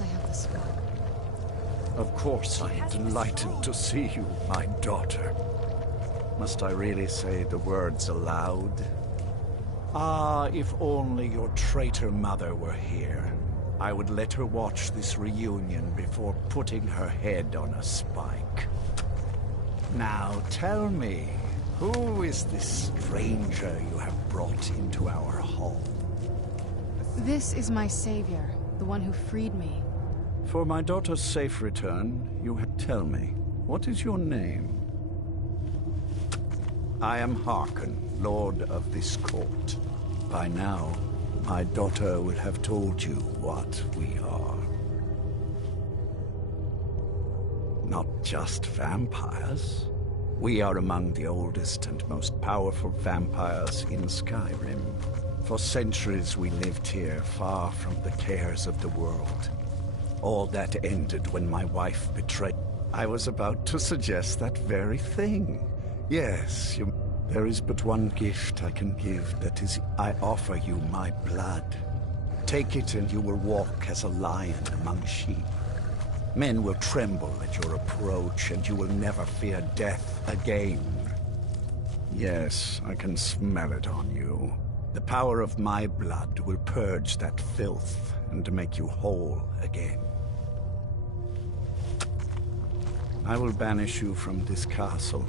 guess I have the scar. Of course, I am delighted to see you, my daughter. Must I really say the words aloud? Ah, if only your traitor mother were here. I would let her watch this reunion before putting her head on a spike. Now tell me, who is this stranger you have brought into our hall? This is my savior, the one who freed me. For my daughter's safe return, you have... Tell me, what is your name? I am Harkon, Lord of this court. By now, my daughter will have told you what we are. Not just vampires. We are among the oldest and most powerful vampires in Skyrim. For centuries we lived here, far from the cares of the world. All that ended when my wife betrayed. I was about to suggest that very thing. Yes, there is but one gift I can give, that is, I offer you my blood. Take it and you will walk as a lion among sheep. Men will tremble at your approach, and you will never fear death again. Yes, I can smell it on you. The power of my blood will purge that filth and make you whole again. I will banish you from this castle.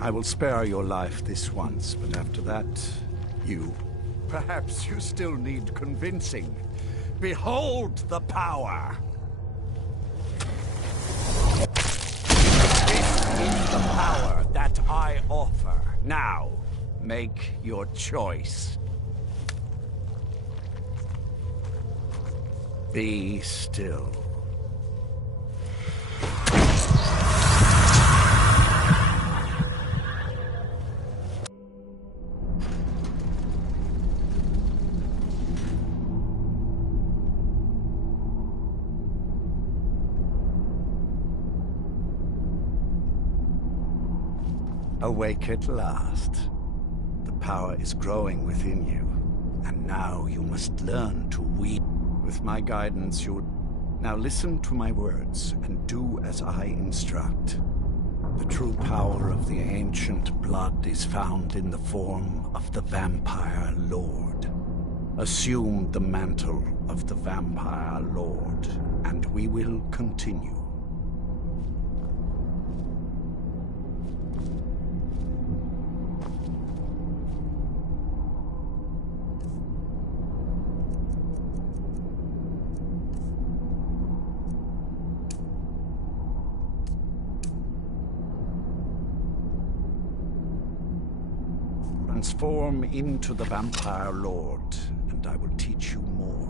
I will spare your life this once, but after that, you. Perhaps you still need convincing. Behold the power! This is the power that I offer. Now, make your choice. Be still. Awake at last. The power is growing within you, and now you must learn to wield. With my guidance, you would... Now listen to my words, and do as I instruct. The true power of the ancient blood is found in the form of the Vampire Lord. Assume the mantle of the Vampire Lord, and we will continue. Transform into the Vampire Lord, and I will teach you more.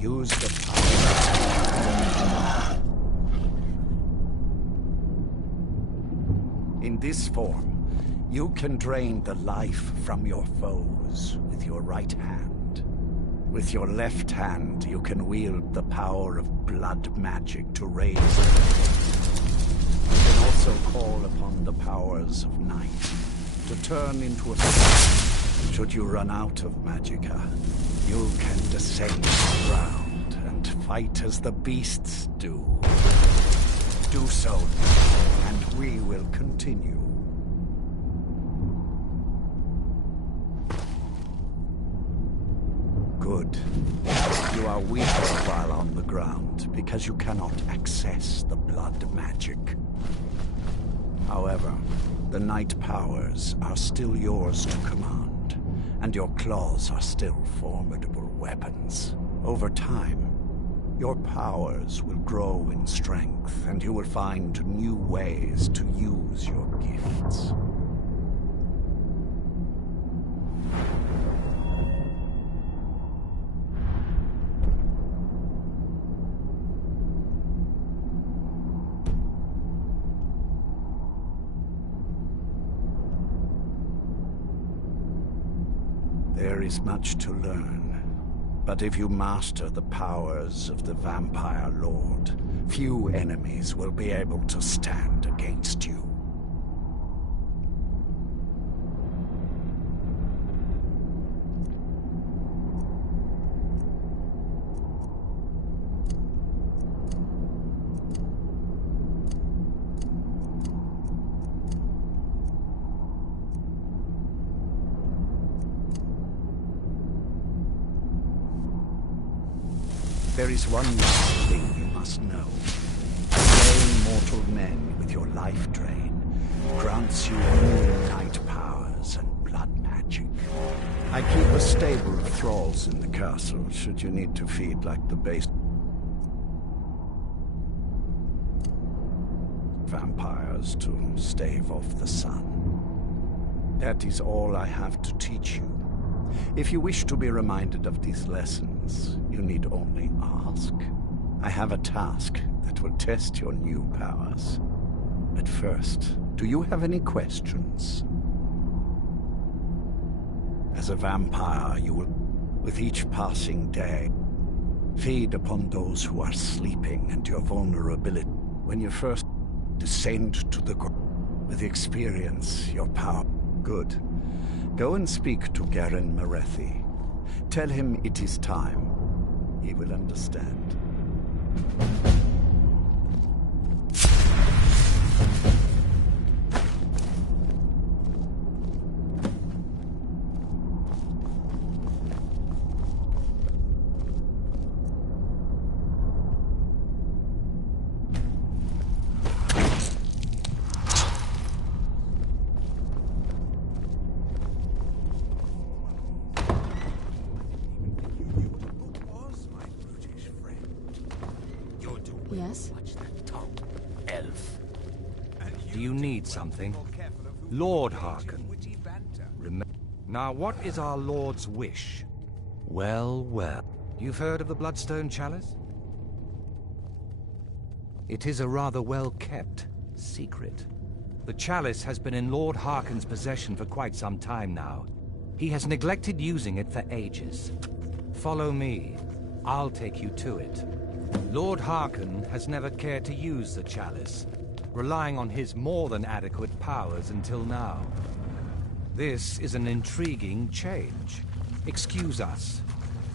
Use the power. In this form, you can drain the life from your foes with your right hand. With your left hand, you can wield the power of blood magic to raise them. You can also call upon the powers of night to turn into a storm. Should you run out of magicka, you can descend to the ground and fight as the beasts do. Do so, and we will continue. Good. You are weaker while on the ground because you cannot access the blood magic. However, the night powers are still yours to command, and your claws are still formidable weapons. Over time, your powers will grow in strength, and you will find new ways to use your gifts. There is much to learn, but if you master the powers of the Vampire Lord, few enemies will be able to stand against you. There is one last thing you must know. Slaying mortal men with your life drain grants you new night powers and blood magic. I keep a stable of thralls in the castle, should you need to feed like the base vampires to stave off the sun. That is all I have to teach you. If you wish to be reminded of these lessons, you need only ask. I have a task that will test your new powers. But first, do you have any questions? As a vampire, you will, with each passing day, feed upon those who are sleeping and your vulnerability. When you first descend to the ground, with experience, your power. Good. Go and speak to Garen Marethi. Tell him it is time. He will understand. Yes? Elf. Do you need something? Lord Harken. Now, what is our Lord's wish? Well, well. You've heard of the Bloodstone Chalice? It is a rather well-kept secret. The chalice has been in Lord Harken's possession for quite some time now. He has neglected using it for ages. Follow me. I'll take you to it. Lord Harken has never cared to use the chalice, relying on his more than adequate powers until now. This is an intriguing change. Excuse us.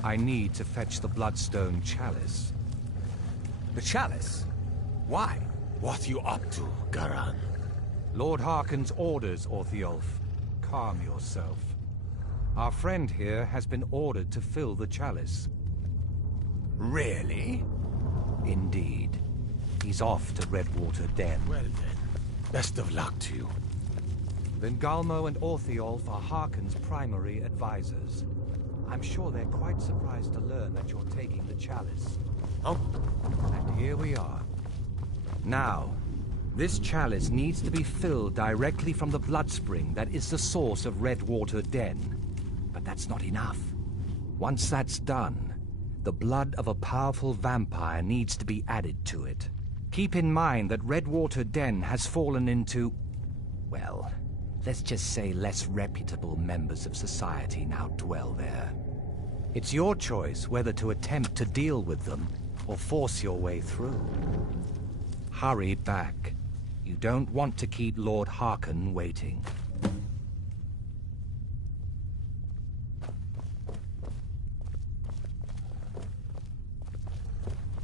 I need to fetch the Bloodstone Chalice. The chalice? Why? What are you up to, Garan? Lord Harken's orders, Orthiolf. Calm yourself. Our friend here has been ordered to fill the chalice. Really? Indeed. He's off to Redwater Den. Well then, best of luck to you. Then Galmo and Orthiolf are Harken's primary advisors. I'm sure they're quite surprised to learn that you're taking the chalice. Oh? And here we are. Now, this chalice needs to be filled directly from the blood spring that is the source of Redwater Den. But that's not enough. Once that's done, the blood of a powerful vampire needs to be added to it. Keep in mind that Redwater Den has fallen into, well, let's just say less reputable members of society now dwell there. It's your choice whether to attempt to deal with them or force your way through. Hurry back. You don't want to keep Lord Harken waiting.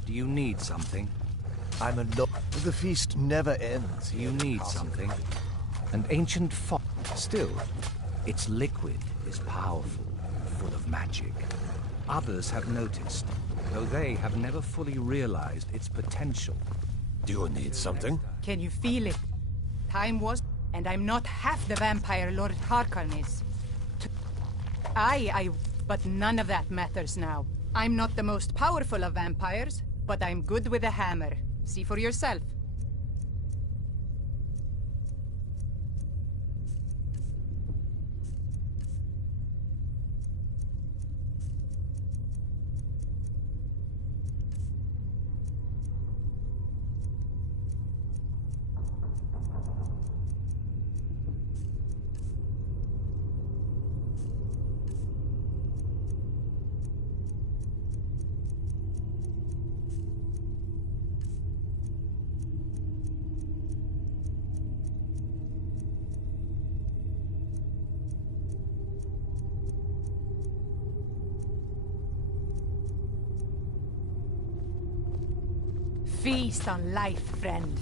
Do you need something? I'm a lo- The feast never ends. Do you need something? An ancient font. Still, its liquid is powerful, full of magic. Others have noticed, though they have never fully realized its potential. Do you need something? Can you feel it? Time was, and I'm not half the vampire Lord Harkon is. But none of that matters now. I'm not the most powerful of vampires, but I'm good with a hammer. See for yourself. Feast on life, friend.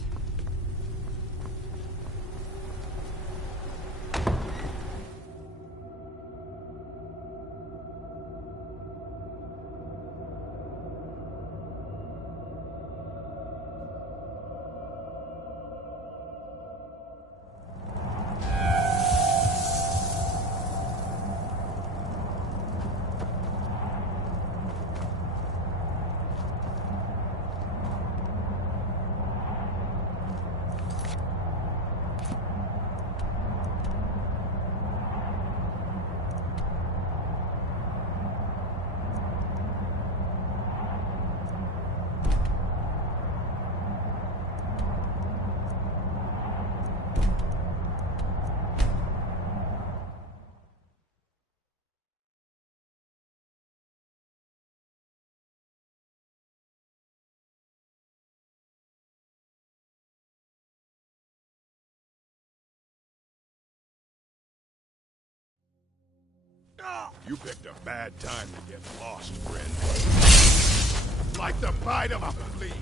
You picked a bad time to get lost, friend. Like the bite of a flea.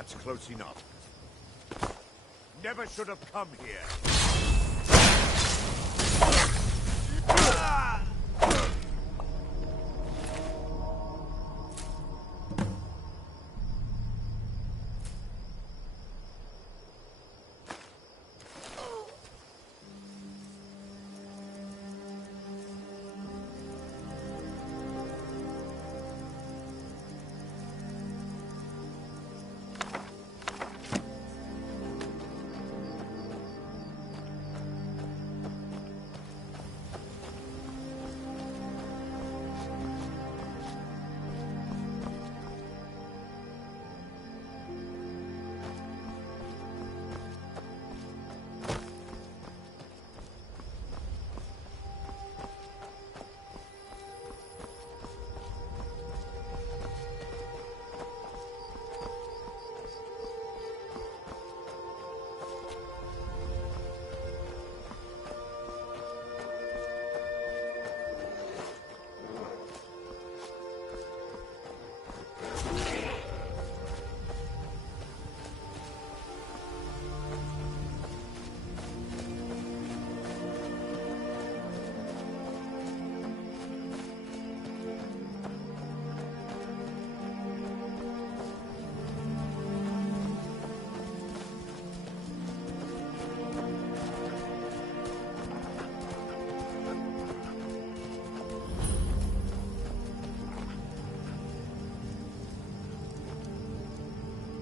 That's close enough. Never should have come here.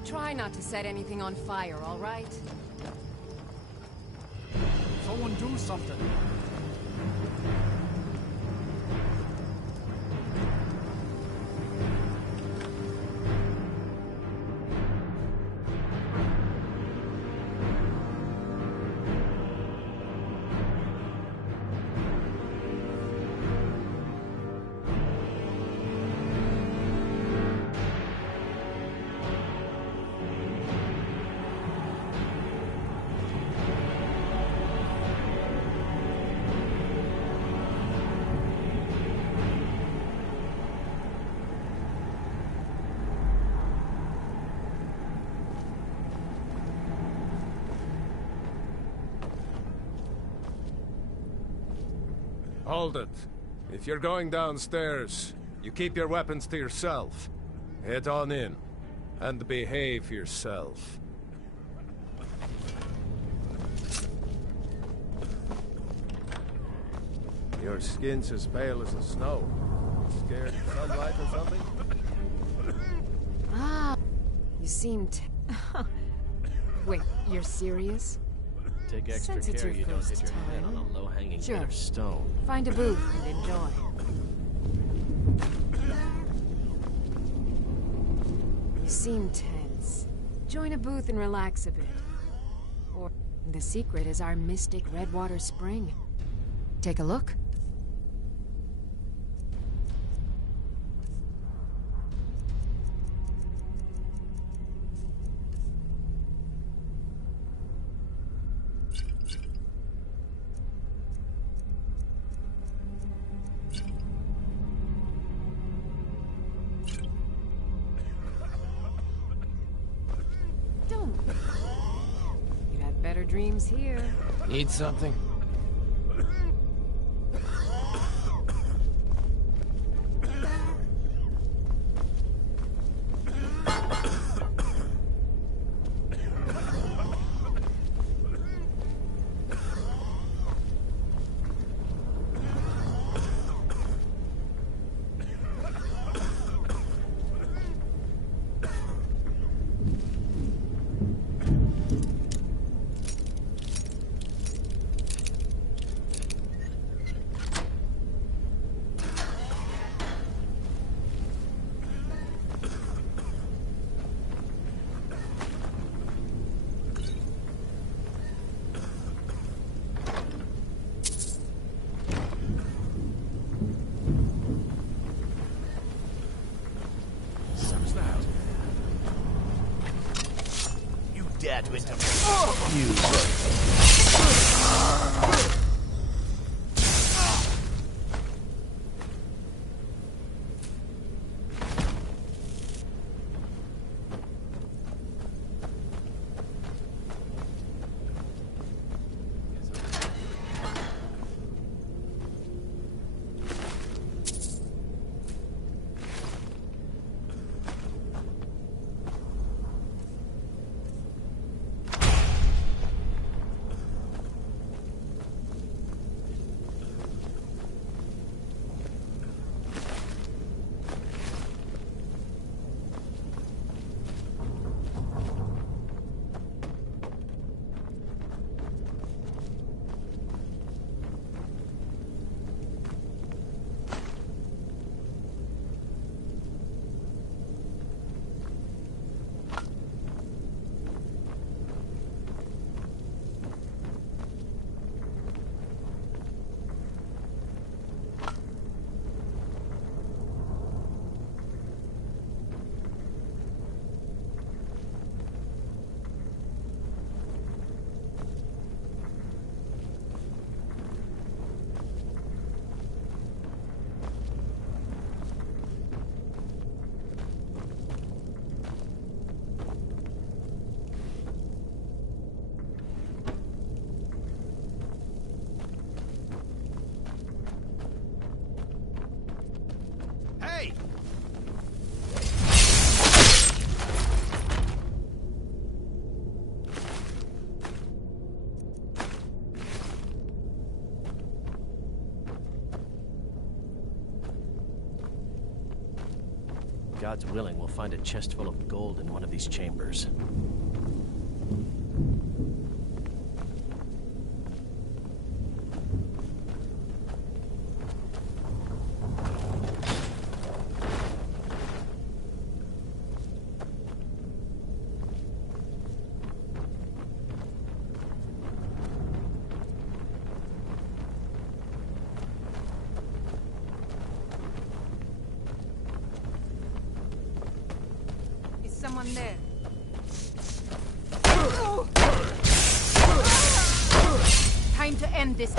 Try not to set anything on fire, all right? Someone do something. Hold it. If you're going downstairs, you keep your weapons to yourself. Head on in, and behave yourself. Your skin's as pale as the snow. Scared of sunlight or something? Ah, you seem Wait, you're serious? Take extra Since it's care your you don't first hit your head on time. a low-hanging Sure. bit of stone. Find a booth and enjoy. You seem tense. Join a booth and relax a bit. Or the secret is our mystic Redwater Spring. Take a look. You have better dreams here. Need something? Dare to interfere. God's willing, we'll find a chest full of gold in one of these chambers. Someone there. Time to end this.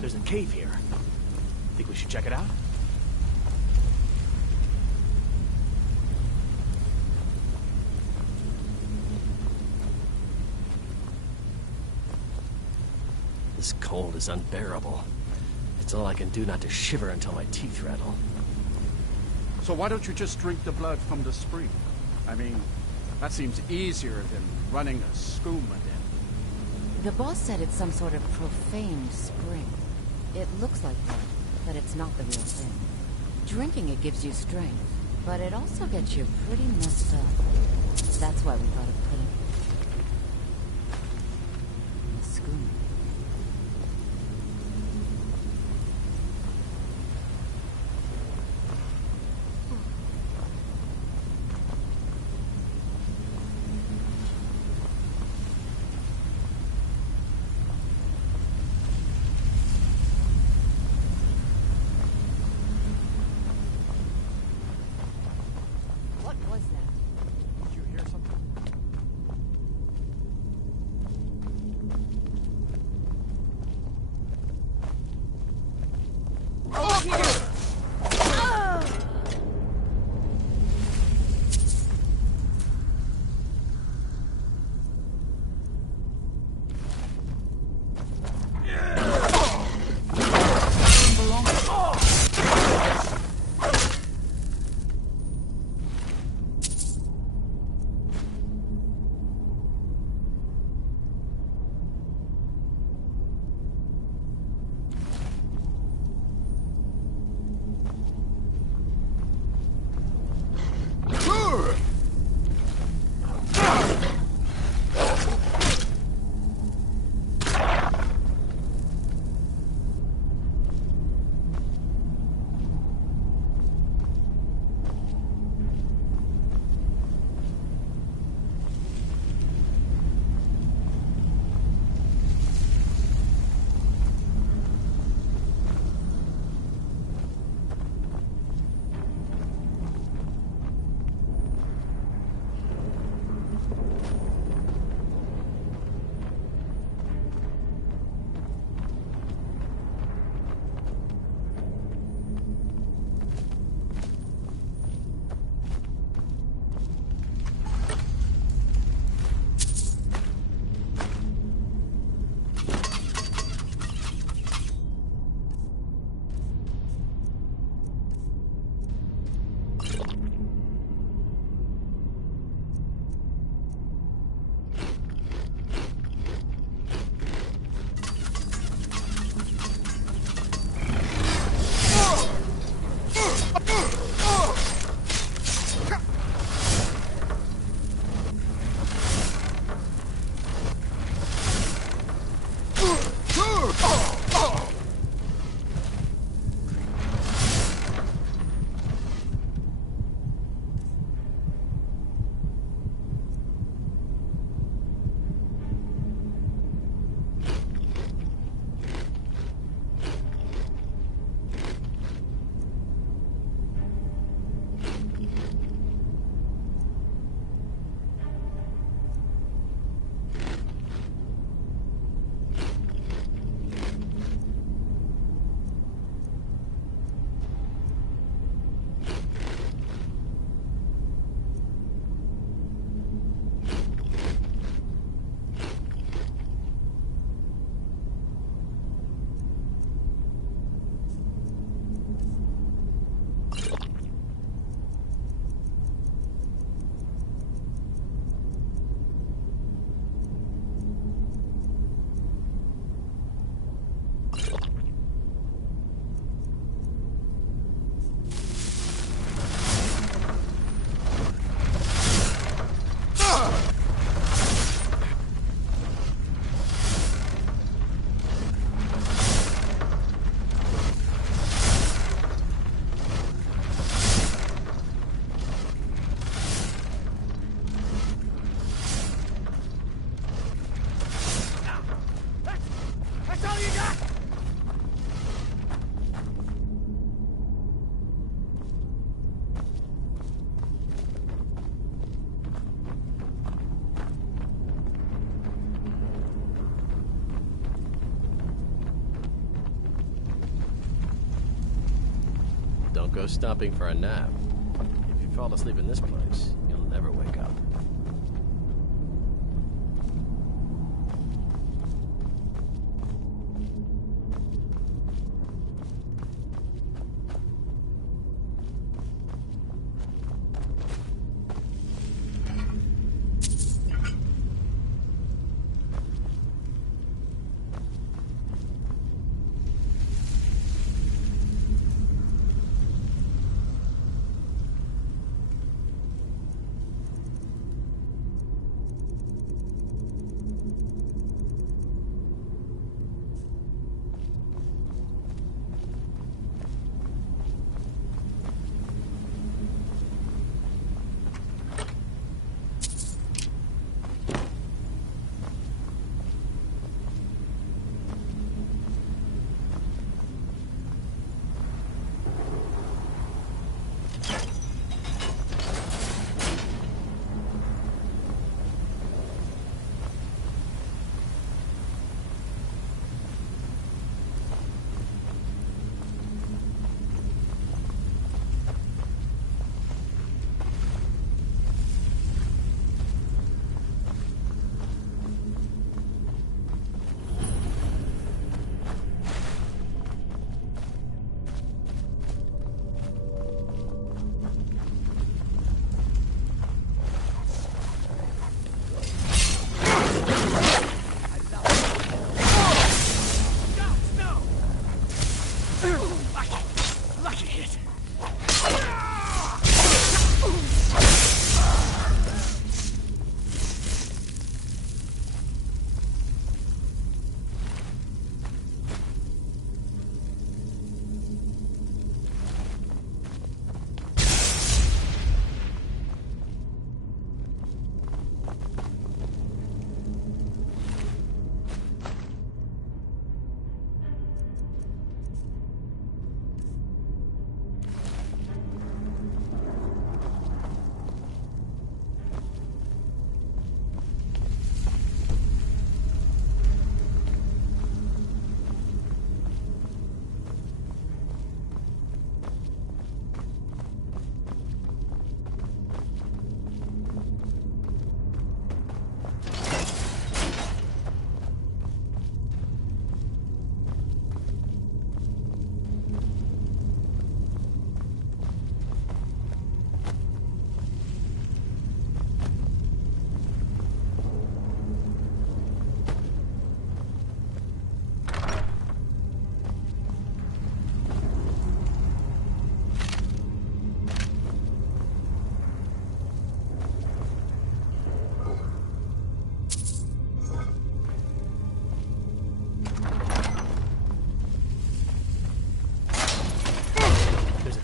There's a cave here. Think we should check it out? This cold is unbearable. It's all I can do not to shiver until my teeth rattle. So why don't you just drink the blood from the spring? I mean, that seems easier than running a skooma den. The boss said it's some sort of profane spring. It looks like blood, but it's not the real thing. Drinking it gives you strength, but it also gets you pretty messed up. That's why we thought of putting a skooma. Don't go stopping for a nap. If you fall asleep in this place, you'll never wake up.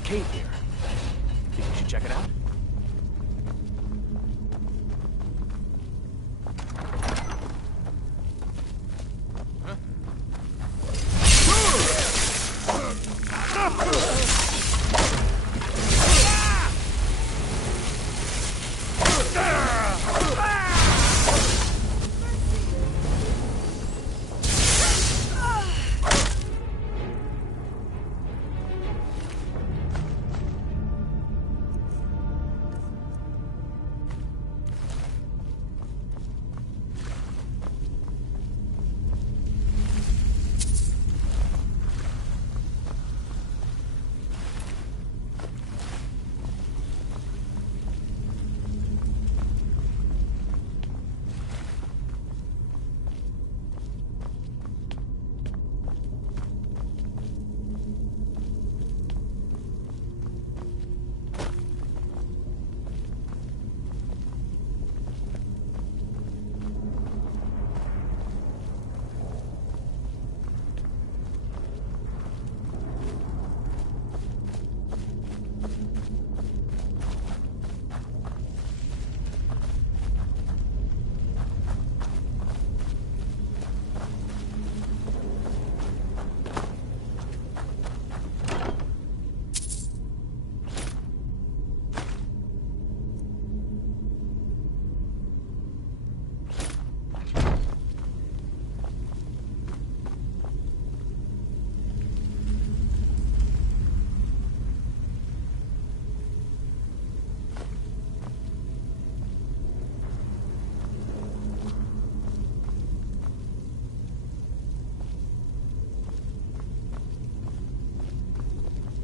Cave here. Think we should check it out?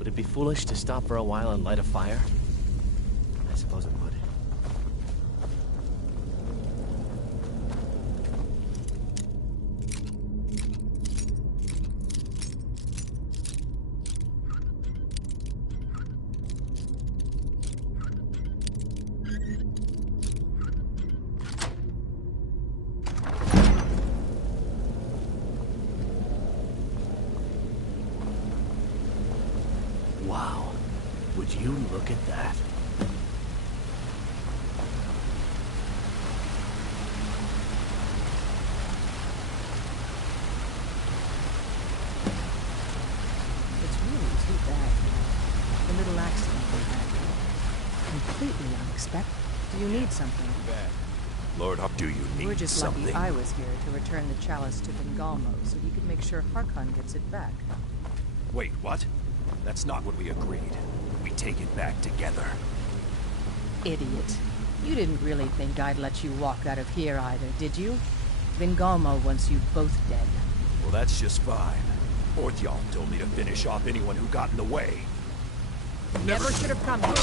Would it be foolish to stop for a while and light a fire? I suppose it would. Wow. Would you look at that? It's really too bad. The little accident we had. Completely unexpected. Do you need something? Bad. Lord, do you need We're just something? lucky I was here to return the chalice to Bengalmo so he could make sure Harkon gets it back. Wait, what? That's not what we agreed. We take it back together. Idiot. You didn't really think I'd let you walk out of here either, did you? Bengalmo wants you both dead. Well, that's just fine. Orthyal told me to finish off anyone who got in the way. Never should have come here.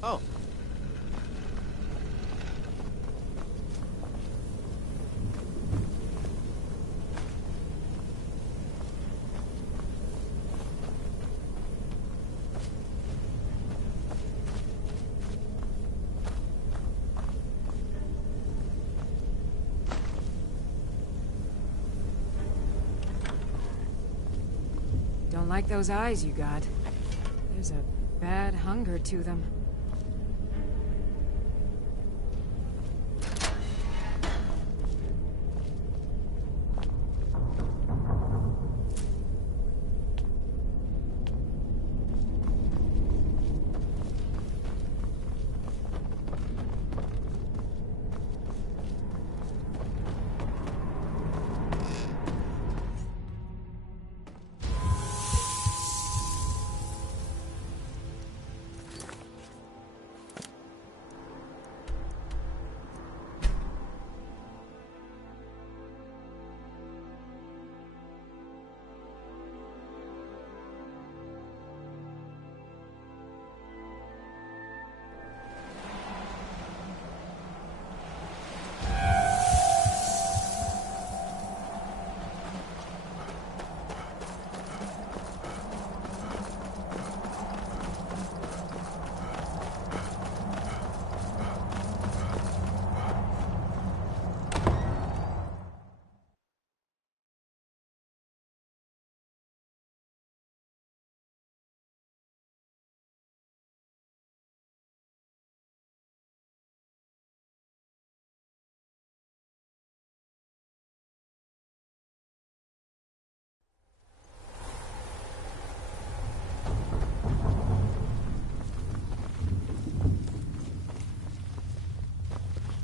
Oh. Don't like those eyes you got. There's a bad hunger to them.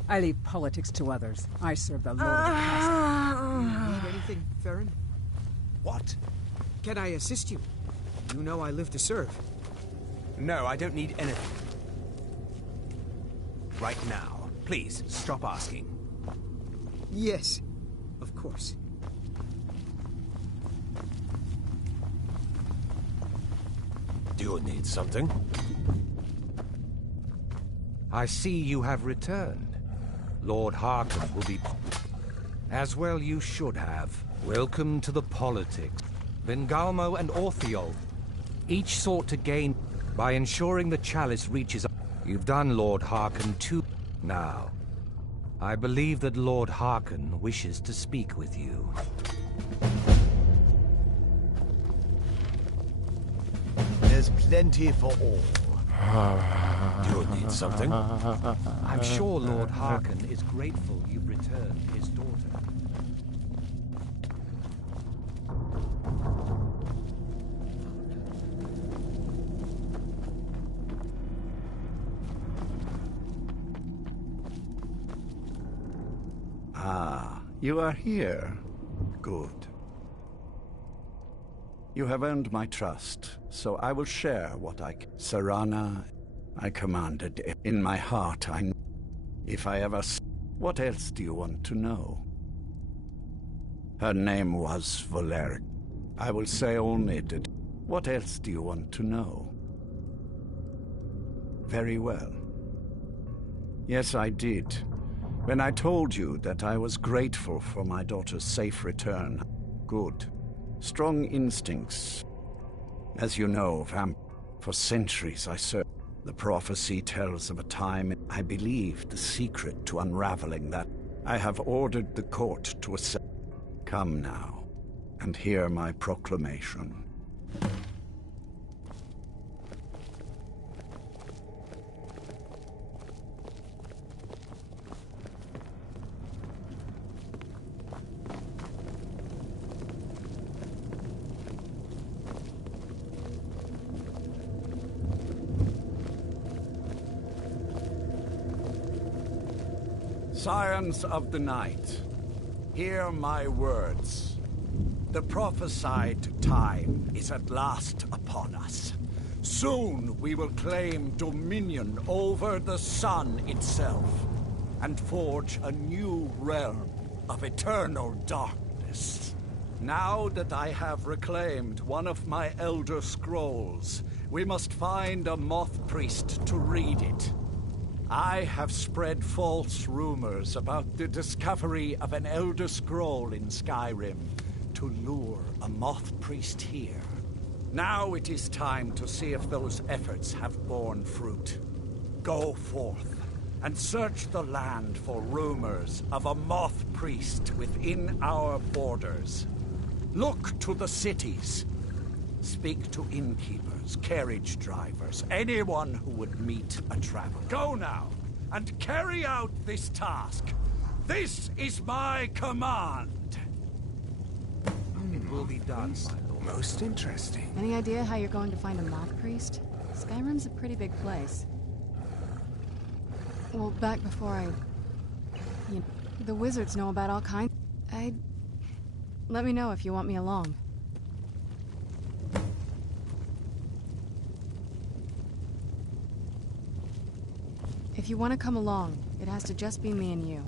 I leave politics to others. I serve the Lord of the Castle. Need anything, Farron? What? Can I assist you? You know I live to serve. No, I don't need anything. Right now. Please, stop asking. Yes, of course. Do you need something? I see you have returned. Lord Harkon will be... As well you should have. Welcome to the politics. Bengalmo and Orthyol each sought to gain by ensuring the chalice reaches... You've done Lord Harkon too. Now, I believe that Lord Harkon wishes to speak with you. There's plenty for all. Do you need something? I'm sure Lord Harkon is grateful you've returned his daughter. You are here. Good. You have earned my trust, so I will share what I can. Serana, I commanded. In my heart, if I ever... What else do you want to know? Her name was Valeric. I will say only that... What else do you want to know? Very well. Yes, I did. When I told you that I was grateful for my daughter's safe return. Good. Strong instincts. As you know, for centuries I served. The prophecy tells of a time I believed the secret to unraveling that. I have ordered the court to assess. Come now, and hear my proclamation. Scions of the night, hear my words. The prophesied time is at last upon us. Soon we will claim dominion over the sun itself, and forge a new realm of eternal darkness. Now that I have reclaimed one of my Elder Scrolls, we must find a moth priest to read it. I have spread false rumors about the discovery of an Elder Scroll in Skyrim to lure a moth priest here. Now it is time to see if those efforts have borne fruit. Go forth and search the land for rumors of a moth priest within our borders. Look to the cities. Speak to innkeepers, carriage drivers, anyone who would meet a traveler. Go now, and carry out this task. This is my command. It will be done, my lord. Most interesting. Any idea how you're going to find a moth priest? Skyrim's a pretty big place. Well, back before the wizards know about all kinds. Let me know if you want me along. If you want to come along, it has to just be me and you.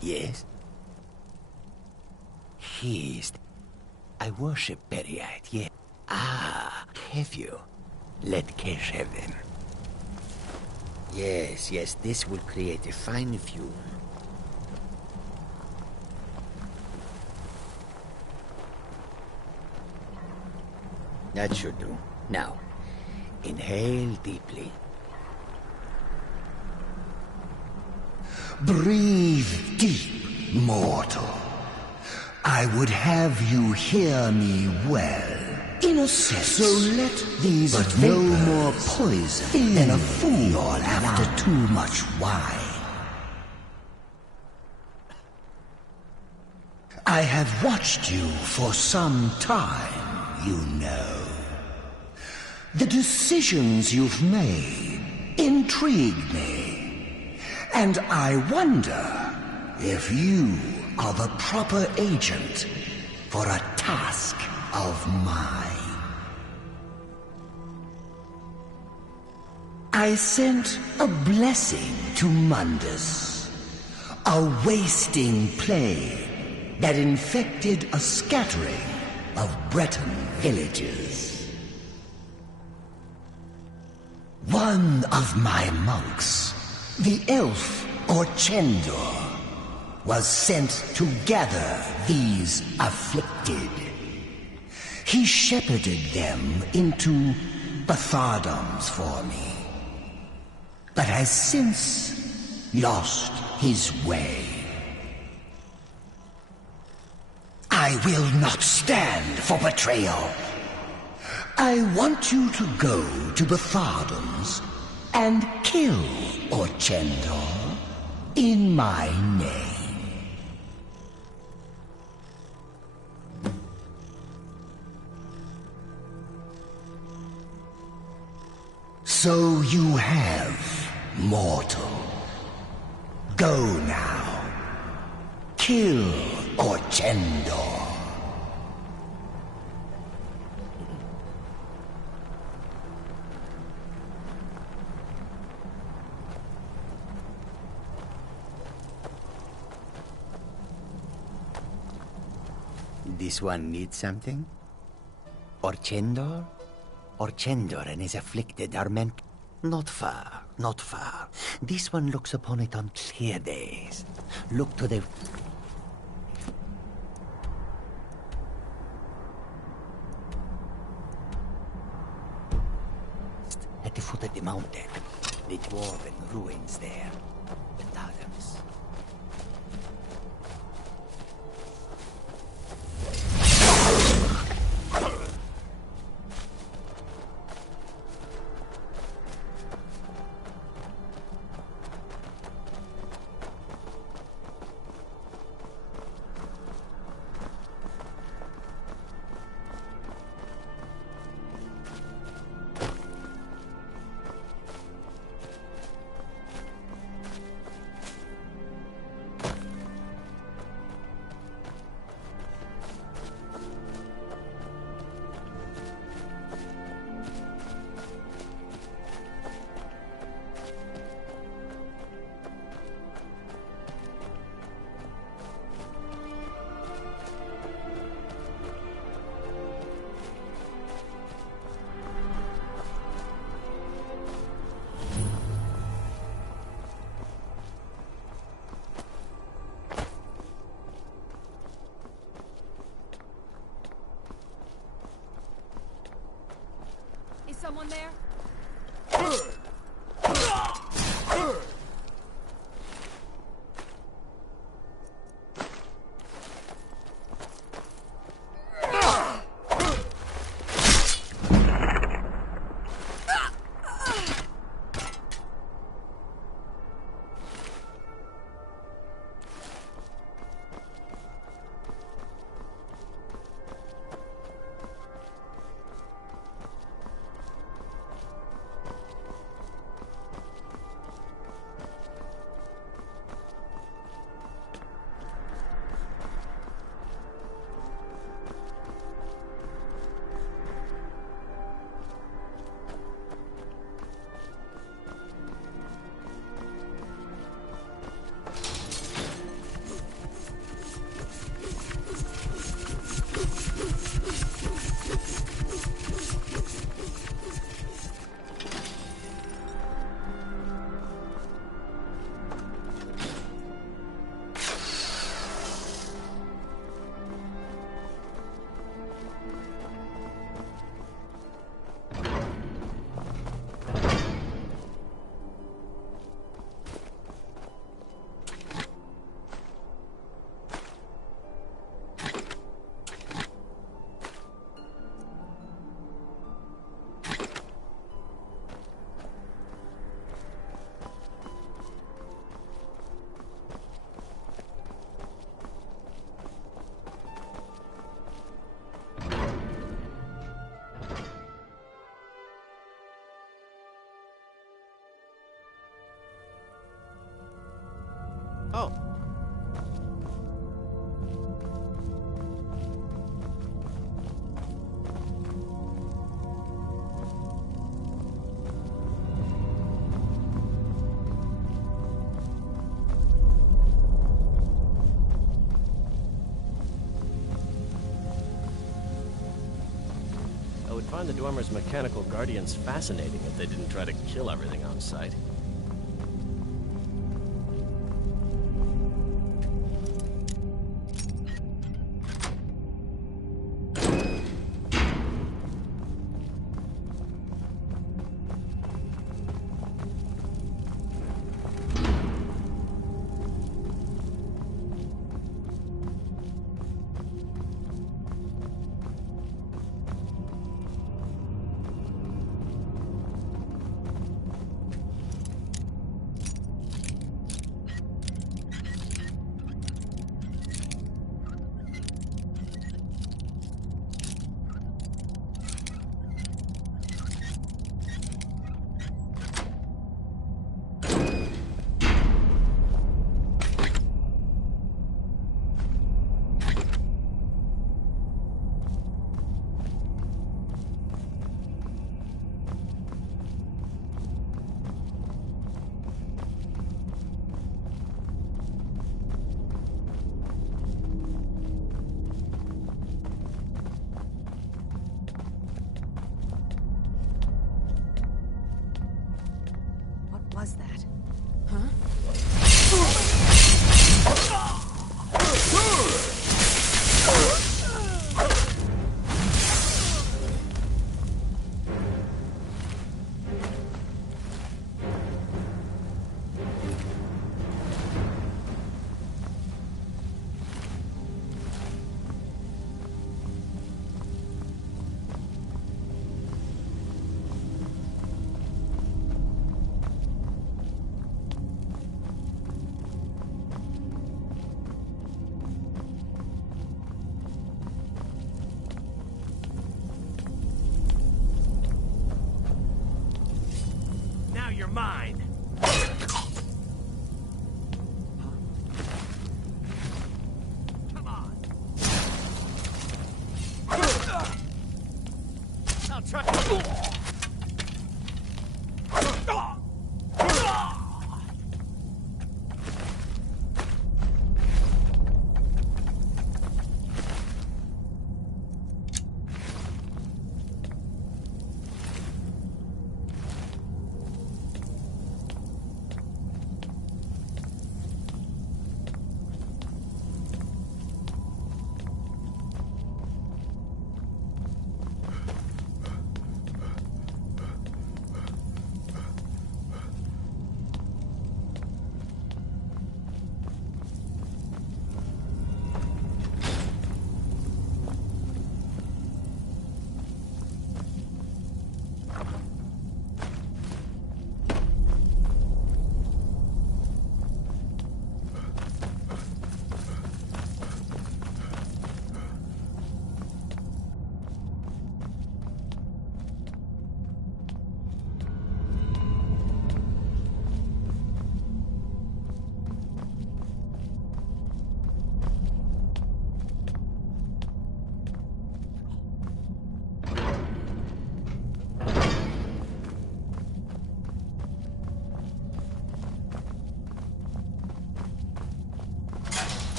Yes? I worship Periite, yes. Ah, have you? Let Kesh have them. Yes, this will create a fine view. That should do. Now, inhale deeply. Breathe deep, mortal. I would have you hear me well. In a sense. So let these but no more poison than a fool after too much wine. I have watched you for some time, you know. The decisions you've made intrigue me. And I wonder, if you are the proper agent for a task of mine. I sent a blessing to Mundus, a wasting plague that infected a scattering of Breton villages. One of my monks, the elf Orchendor, was sent to gather these afflicted. He shepherded them into Bathardums for me, but has since lost his way. I will not stand for betrayal. I want you to go to Bathardums and kill Orchendor in my name. So you have, mortal. Go now. Kill Orchendor. This one needs something? Orchendor? Orchendor and his afflicted are meant... Not far, not far. This one looks upon it on clear days. Look to the... At the foot of the mountain, the dwarven ruins there. Bathardums. Someone there? find the Dwemer's mechanical guardians fascinating if they didn't try to kill everything on sight. Was that? You're mine. Come on. I'll try.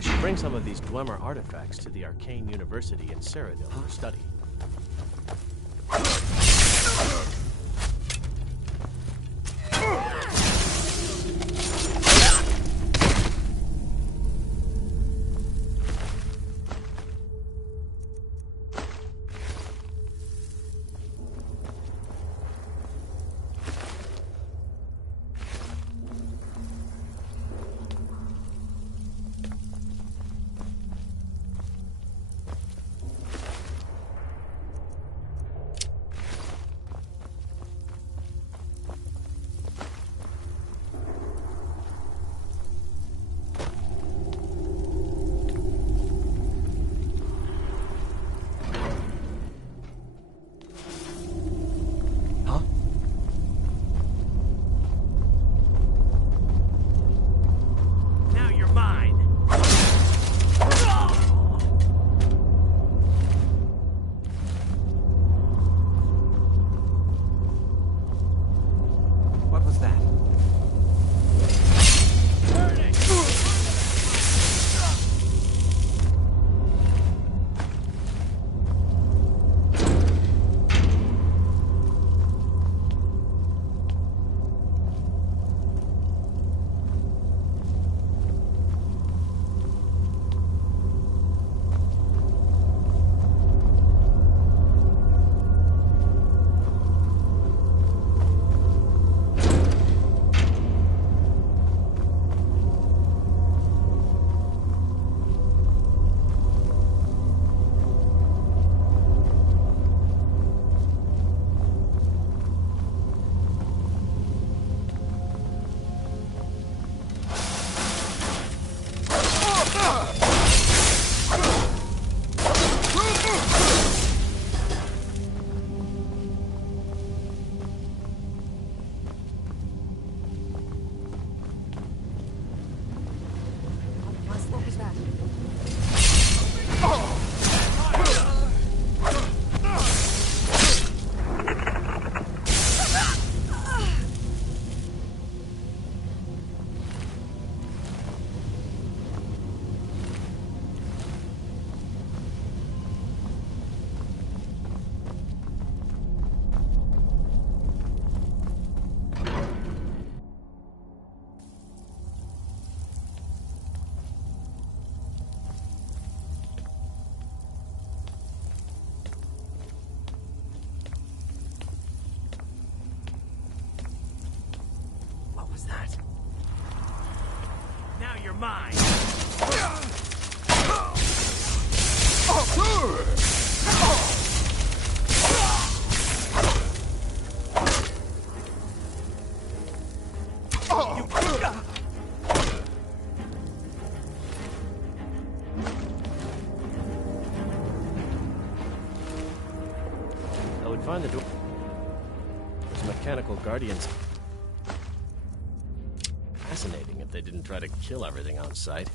I should bring some of these Dwemer artifacts to the Arcane University in Cyrodiil for study. that? Now you're mine. I would find the door. Those mechanical guardians. Fascinating if they didn't try to kill everything on sight.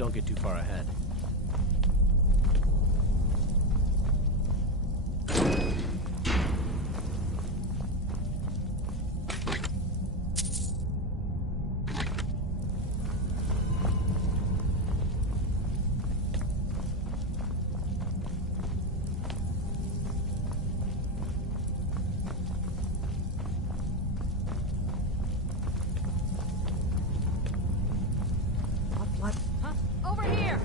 Don't get too far ahead. Over here!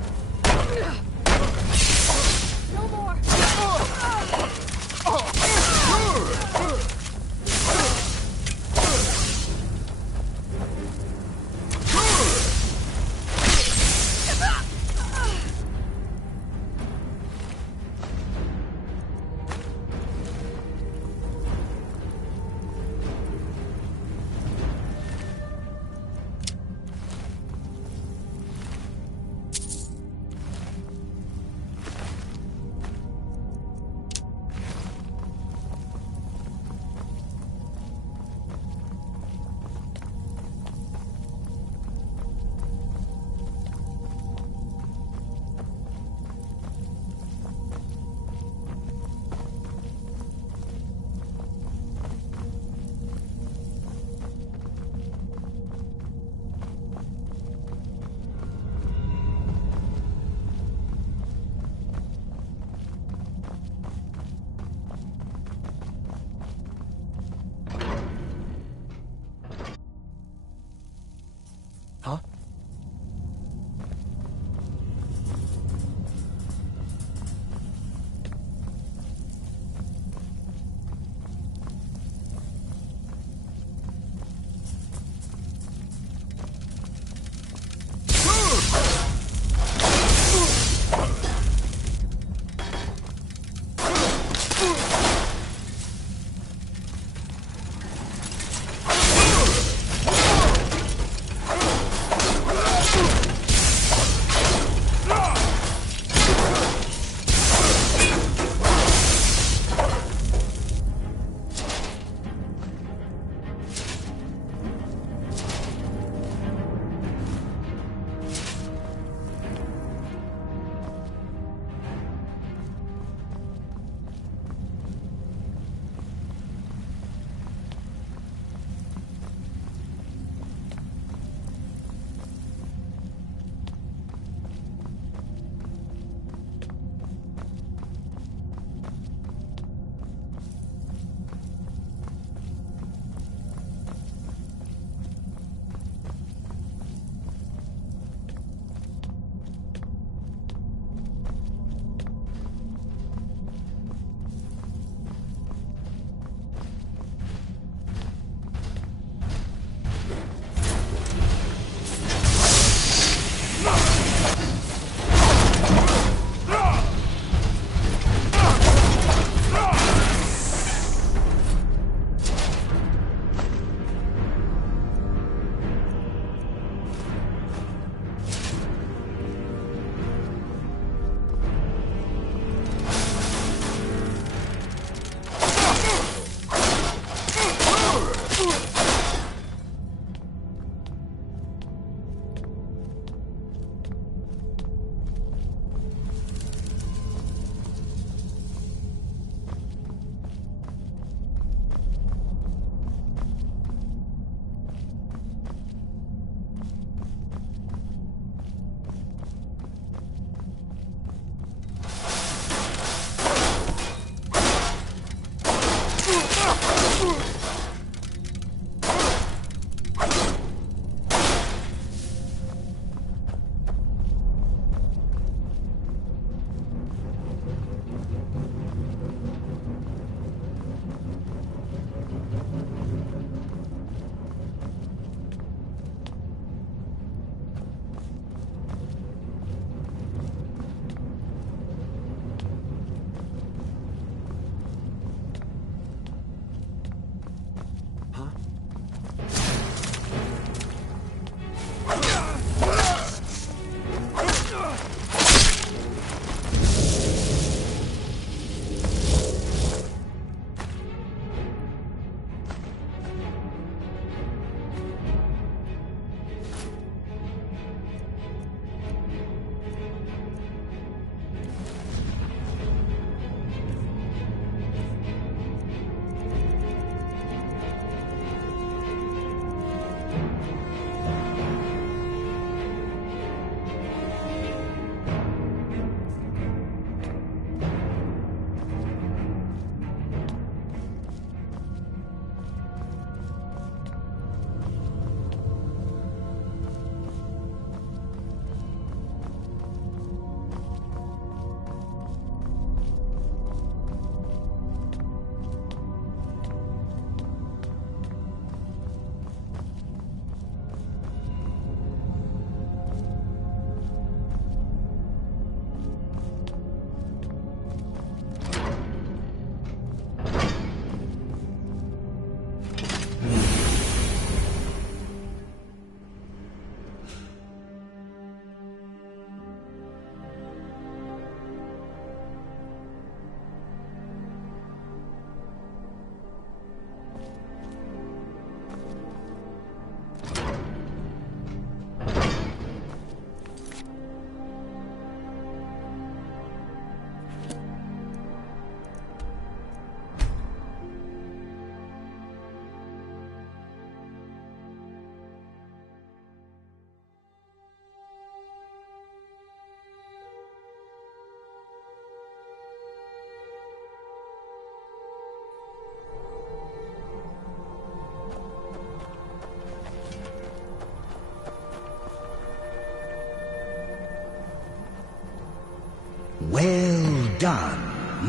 done,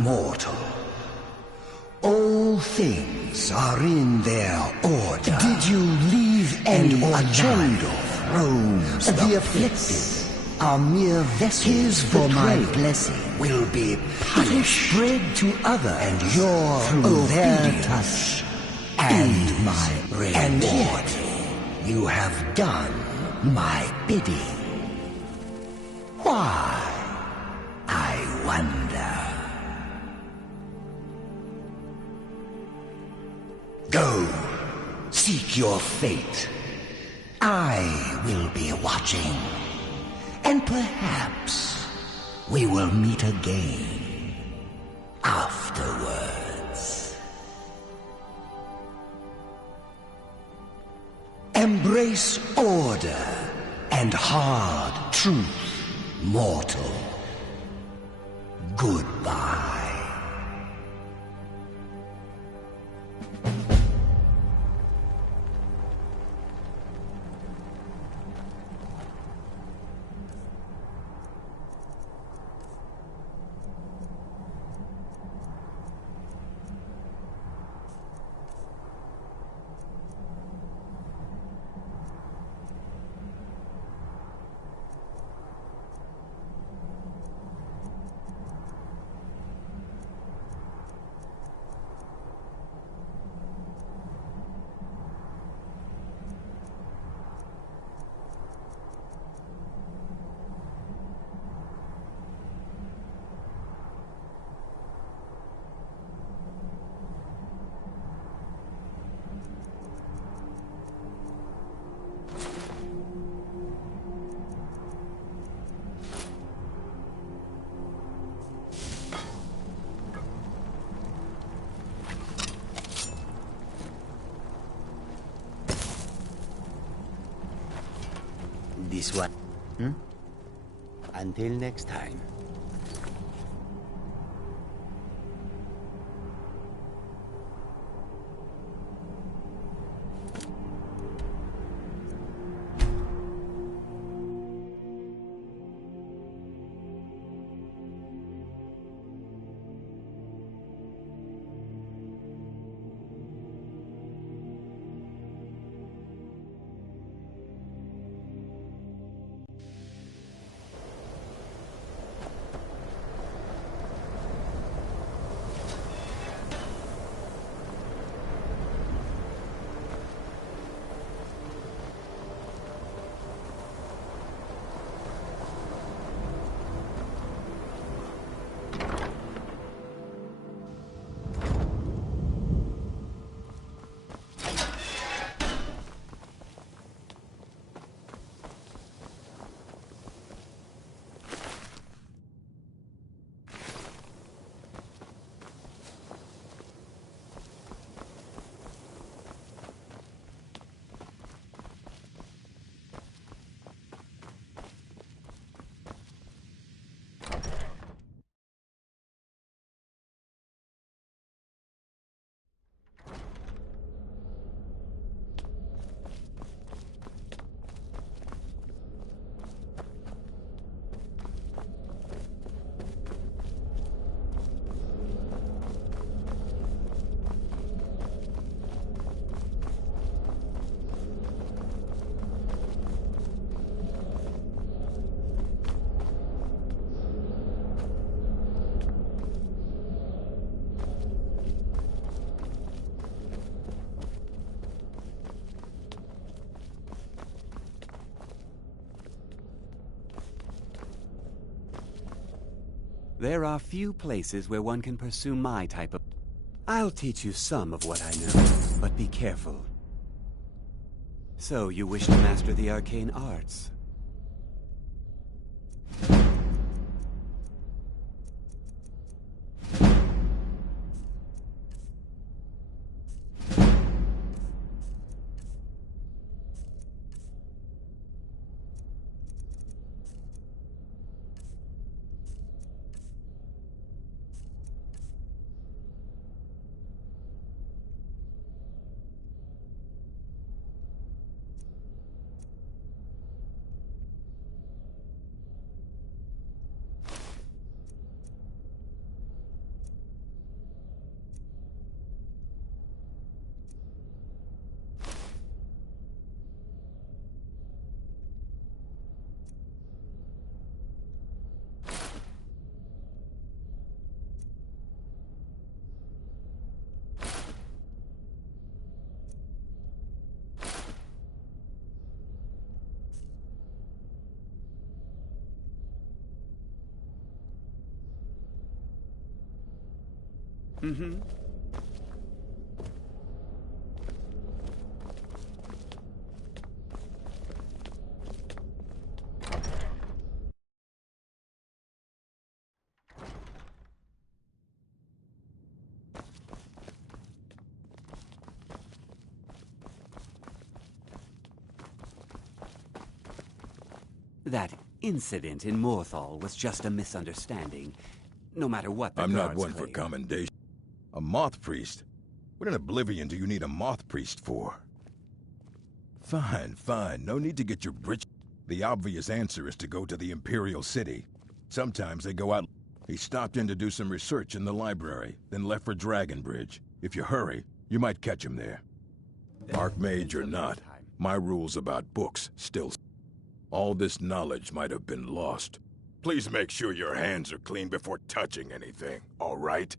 mortal. All things are in their order. Did you leave any alive? Roams the afflicted are mere vessels for my blessing. Will be punished, spread to others, and your through their touch and my reward. And yet, you have done my bidding. Why? I wonder. Go, seek your fate. I will be watching. And perhaps we will meet again afterwards. Embrace order and hard truth, mortal. Goodbye. This one. Until next time. There are few places where one can pursue my type of... I'll teach you some of what I know, but be careful. So, you wish to master the arcane arts? Mm-hmm. That incident in Morthal was just a misunderstanding, no matter what the I'm not guards one for claim. commendation. A moth priest? What in Oblivion do you need a moth priest for? Fine, fine. No need to get your britch. The obvious answer is to go to the Imperial City. Sometimes they go out. He stopped in to do some research in the library, then left for Dragonbridge. If you hurry, you might catch him there. Archmage or not, my rules about books still. All this knowledge might have been lost. Please make sure your hands are clean before touching anything, all right?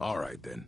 All right, then.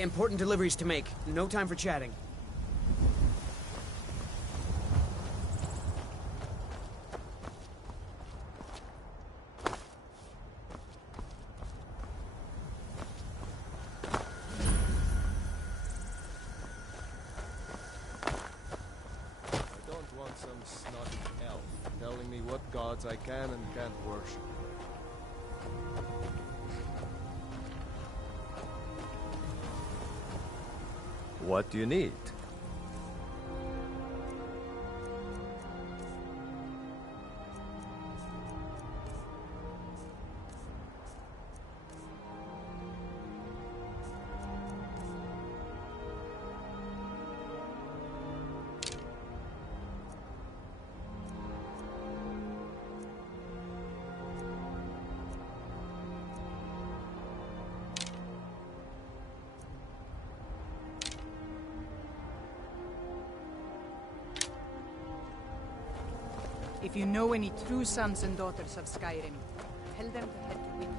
Important deliveries to make. No time for chatting. I don't want some snotty elf telling me what gods I can and can't worship. What do you need? If you know any true sons and daughters of Skyrim, tell them to head to Winter.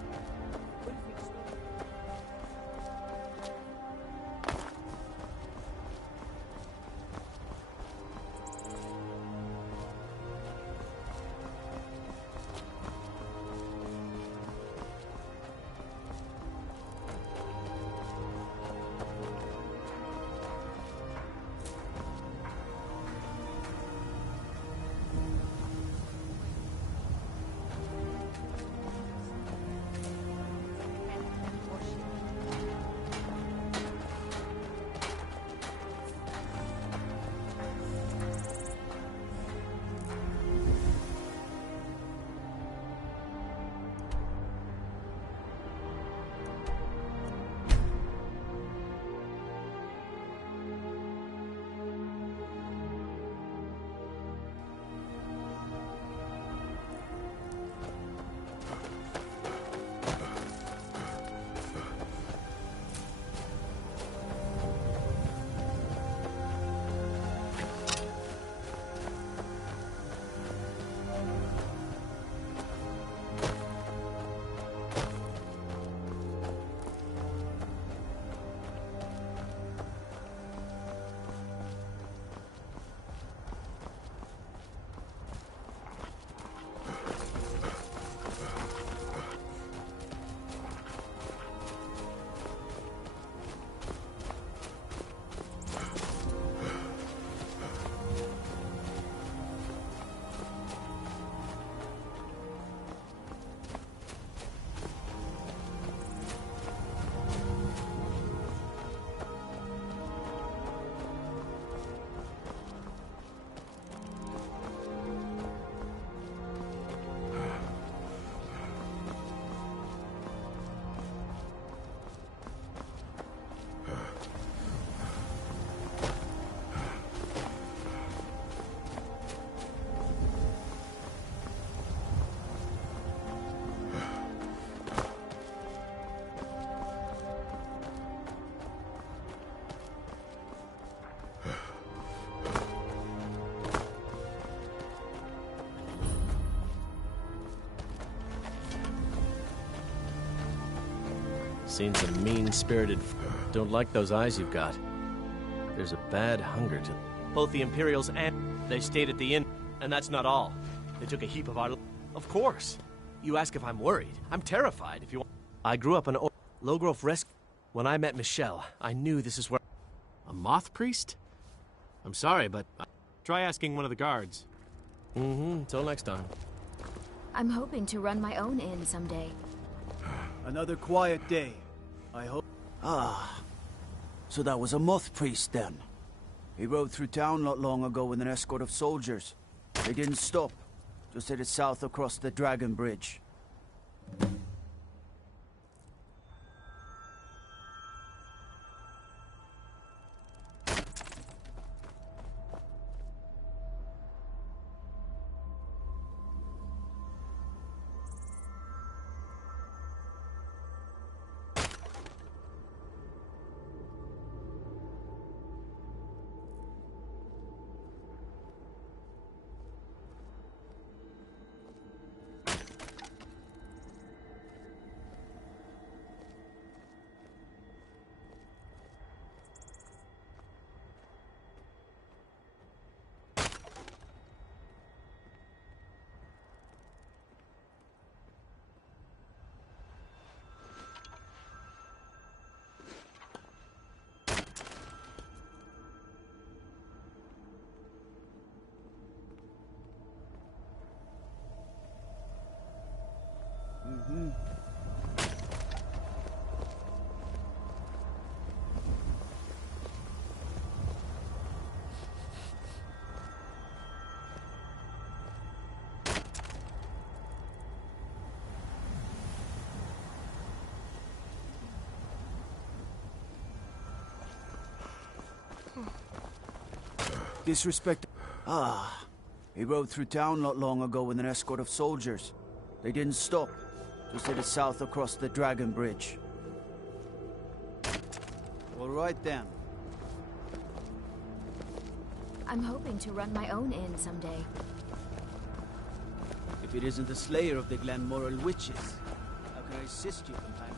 Seen some mean-spirited don't like those eyes you've got. There's a bad hunger to... Both the Imperials and... They stayed at the inn, and that's not all. They took a heap of our... Of course. You ask if I'm worried. I'm terrified, if you want... I grew up in Lowgrove Rescue. When I met Michelle, I knew this is where... A moth priest? I'm sorry, but... Try asking one of the guards. Till next time. I'm hoping to run my own inn someday. Another quiet day, I hope. Ah, so that was a moth priest then. He rode through town not long ago with an escort of soldiers. They didn't stop, just headed south across the Dragon Bridge. Disrespect. Ah, he rode through town not long ago with an escort of soldiers. They didn't stop, just headed south across the Dragon Bridge. All right then. I'm hoping to run my own inn someday. If it isn't the slayer of the Glenmoral witches, how can I assist you, companion?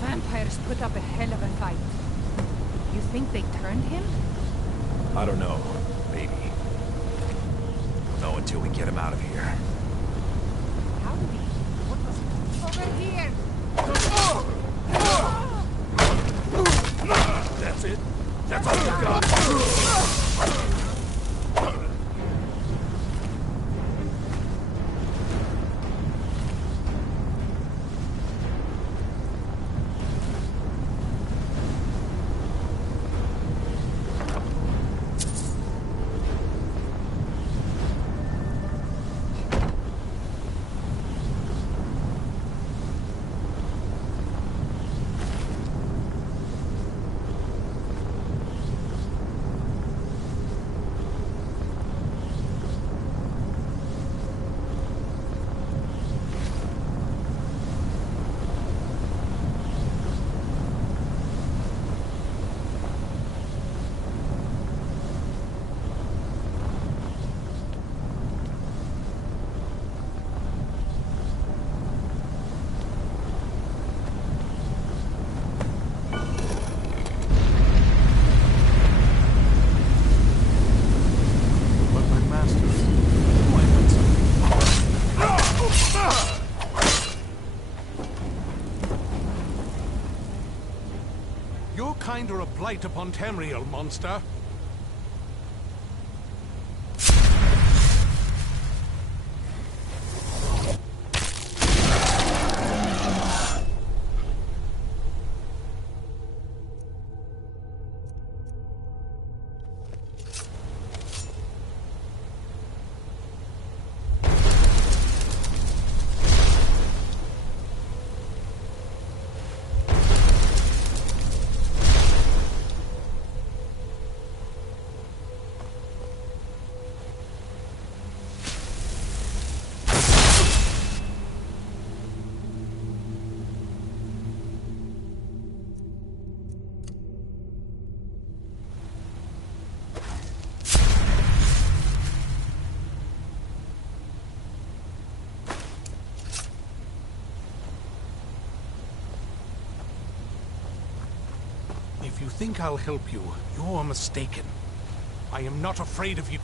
Vampires put up a hell of a fight. You think they turned him? I don't know. Maybe. No, until we get him out of here. How did he? What was it? Over here! That's it? That's all you got? kind or a blight upon Tamriel, monster? If you think I'll help you, you're mistaken. I am not afraid of you.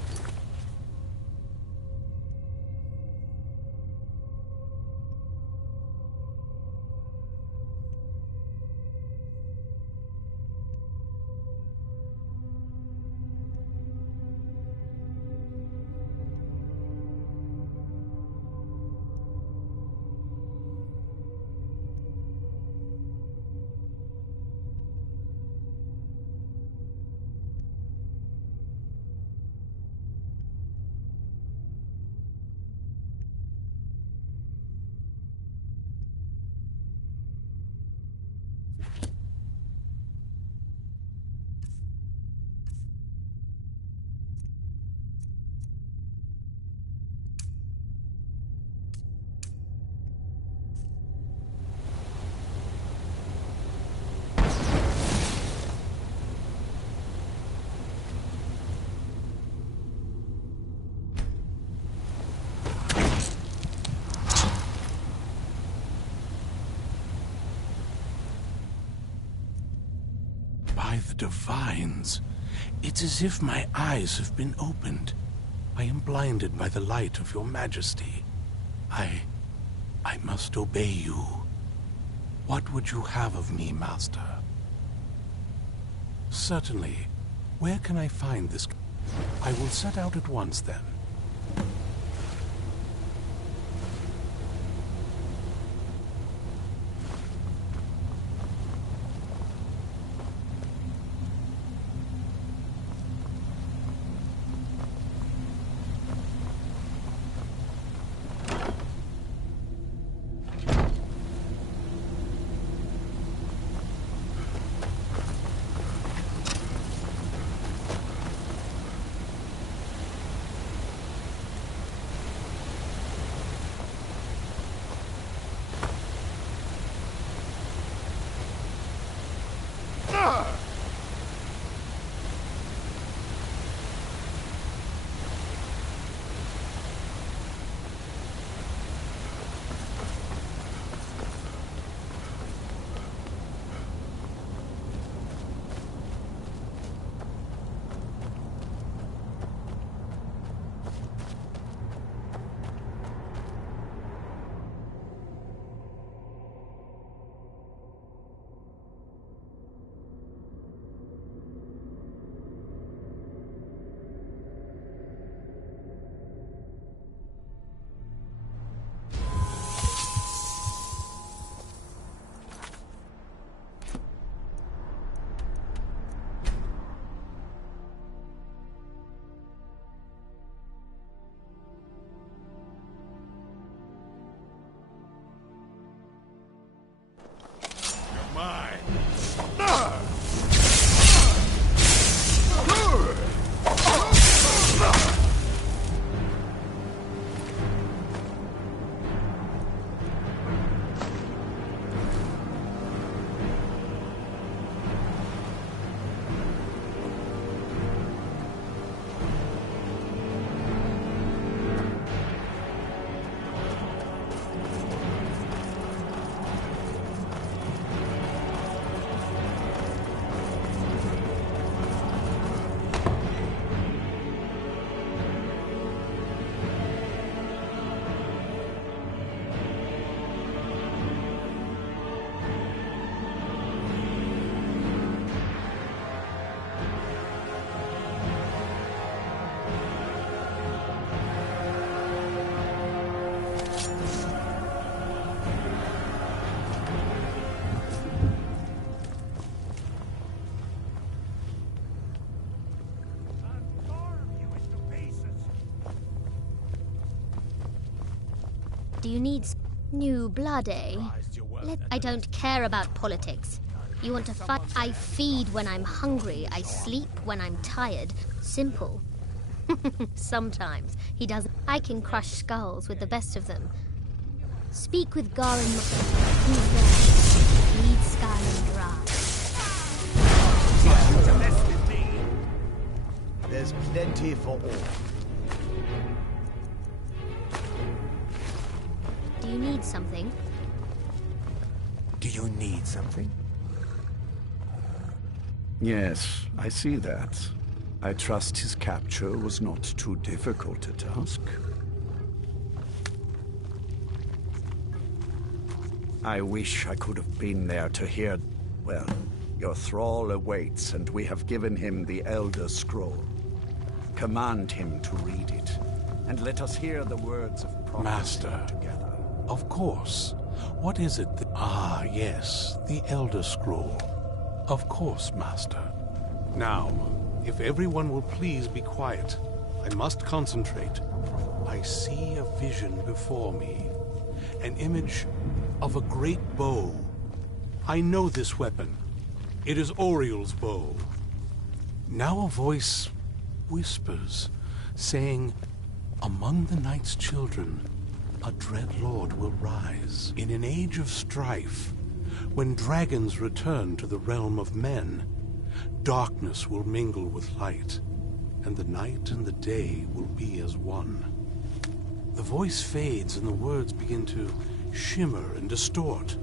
By the divines, it's as if my eyes have been opened. I am blinded by the light of your majesty. I must obey you. What would you have of me, master? Certainly. Where can I find this? I will set out at once, then. Do you need new blood, eh? I don't care about politics. You want to fight? I feed when I'm hungry. I sleep when I'm tired. Simple. Sometimes he does. I can crush skulls with the best of them. Speak with Gar and who's there? Lead Skyrim dry. There's plenty for all. Do you need something? Do you need something? Yes, I see that. I trust his capture was not too difficult a task. I wish I could have been there to hear... Well, your thrall awaits, and we have given him the Elder Scroll. Command him to read it, and let us hear the words of prophecy Master, together. Of course. What is it that... Ah, yes, the Elder Scroll. Of course, Master. Now, if everyone will please be quiet, I must concentrate. I see a vision before me. An image of a great bow. I know this weapon. It is Oriel's bow. Now a voice whispers, saying, among the night's children, a dread lord will rise. In an age of strife, when dragons return to the realm of men, darkness will mingle with light, and the night and the day will be as one. The voice fades and the words begin to shimmer and distort.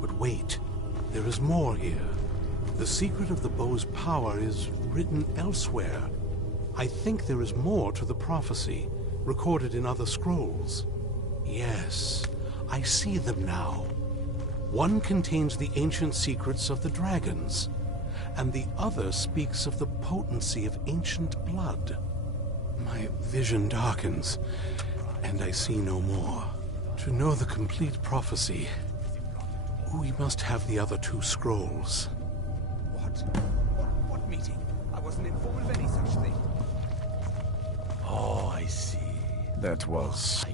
But wait, there is more here. The secret of the bow's power is written elsewhere. I think there is more to the prophecy, recorded in other scrolls. Yes, I see them now. One contains the ancient secrets of the dragons, and the other speaks of the potency of ancient blood. My vision darkens, and I see no more. To know the complete prophecy, we must have the other two scrolls. What meeting? I wasn't informed of any such thing. Oh, I see. That was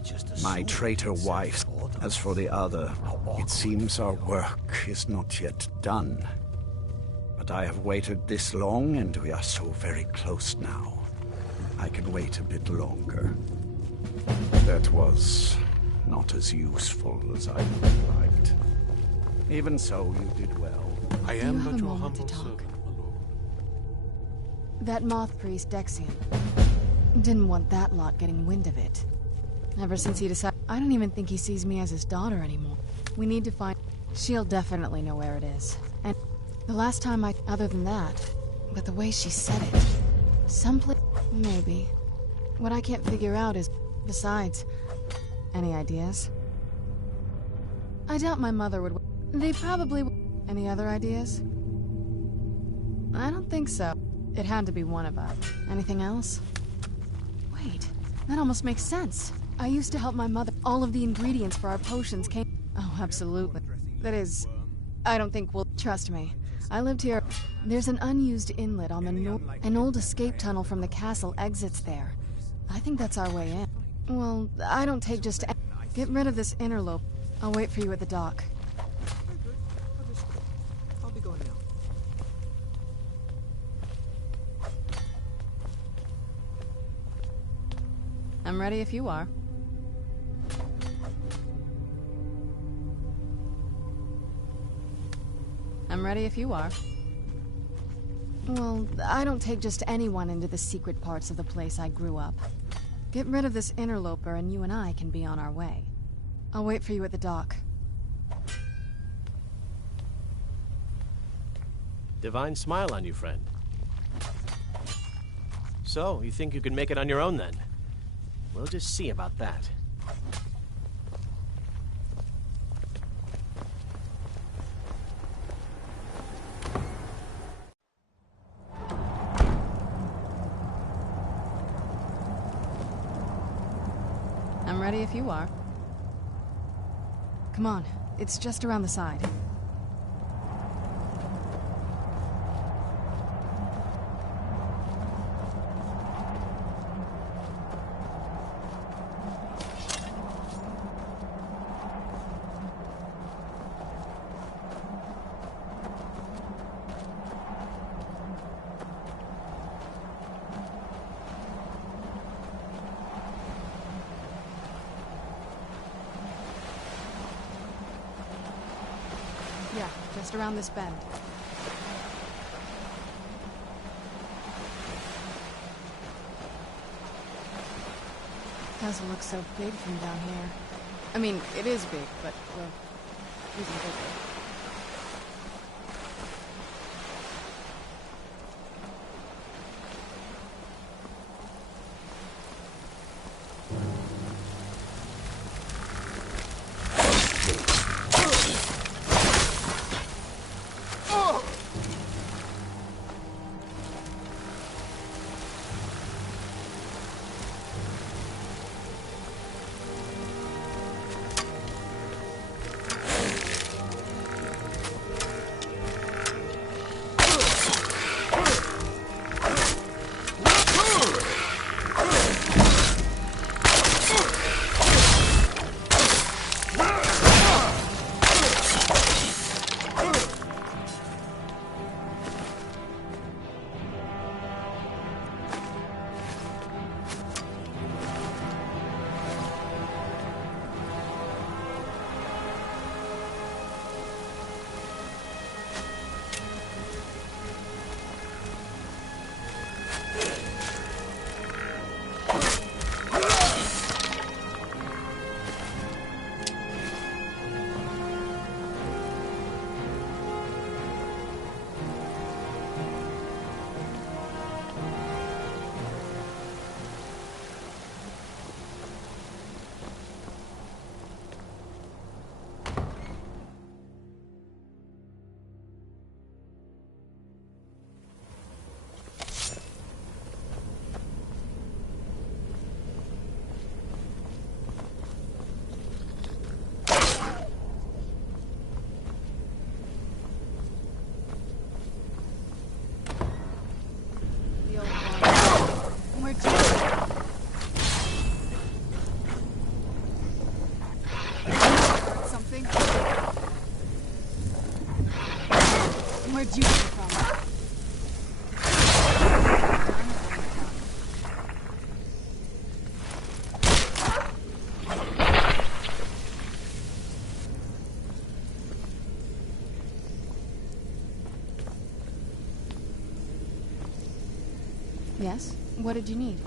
my traitor wife. As for the other, it seems our work is not yet done. But I have waited this long, and we are so very close now. I can wait a bit longer. That was not as useful as I would have liked. Even so, you did well. I am but your humble servant, my lord. That moth priest, Dexian, didn't want that lot getting wind of it. Ever since he decided... I don't even think he sees me as his daughter anymore. We need to find... She'll definitely know where it is. And the last time I... Other than that... But the way she said it... Someplace... Maybe. What I can't figure out is... Besides... Any ideas? I doubt my mother would... They probably... Any other ideas? I don't think so. It had to be one of us. Anything else? Wait, that almost makes sense. I used to help my mother. All of the ingredients for our potions came... Oh, absolutely. That is... I don't think we'll... Trust me. I lived here... There's an unused inlet on the north... An old escape tunnel from the castle exits there. I think that's our way in. Well, I don't take just... Get rid of this interlope. I'll wait for you at the dock. I'll be going now. I'm ready if you are. I'm ready if you are. Well, I don't take just anyone into the secret parts of the place I grew up. Get rid of this interloper and you and I can be on our way. I'll wait for you at the dock. Divine smile on you, friend. So, you think you can make it on your own then? We'll just see about that. I'm ready if you are. Come on, it's just around the side. Yeah, just around this bend. Doesn't look so big from down here. I mean, it is big, but, well, even bigger. Where'd you come from? Yes? What did you need?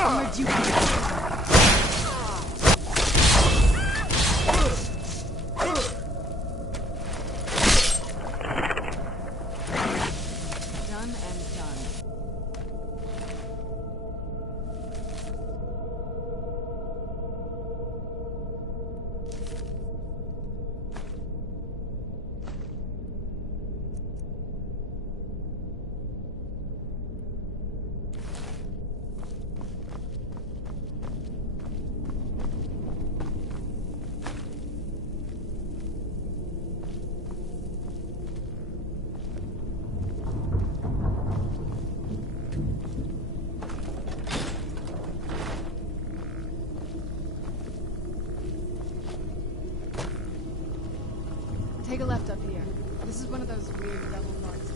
Where'd you come from? Done and done. Take a left up here. This is one of those weird double parts.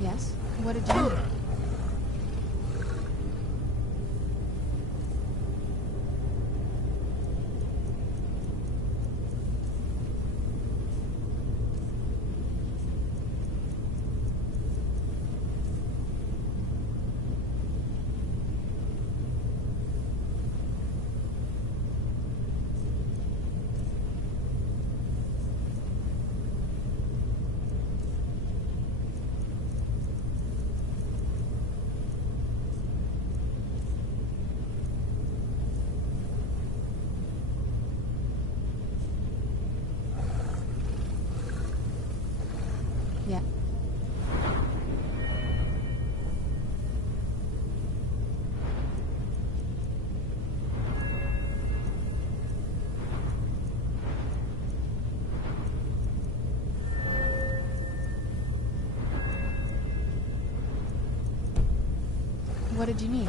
Yes? What did you need? Yeah. What did you need?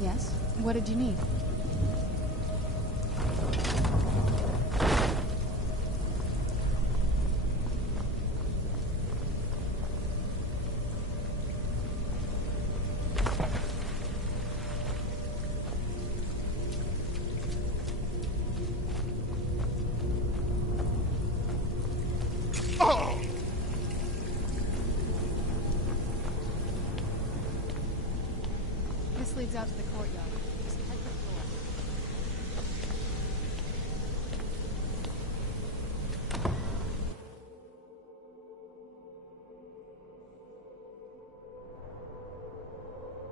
Yes? What did you need? This leads out to the courtyard. Just head for the door.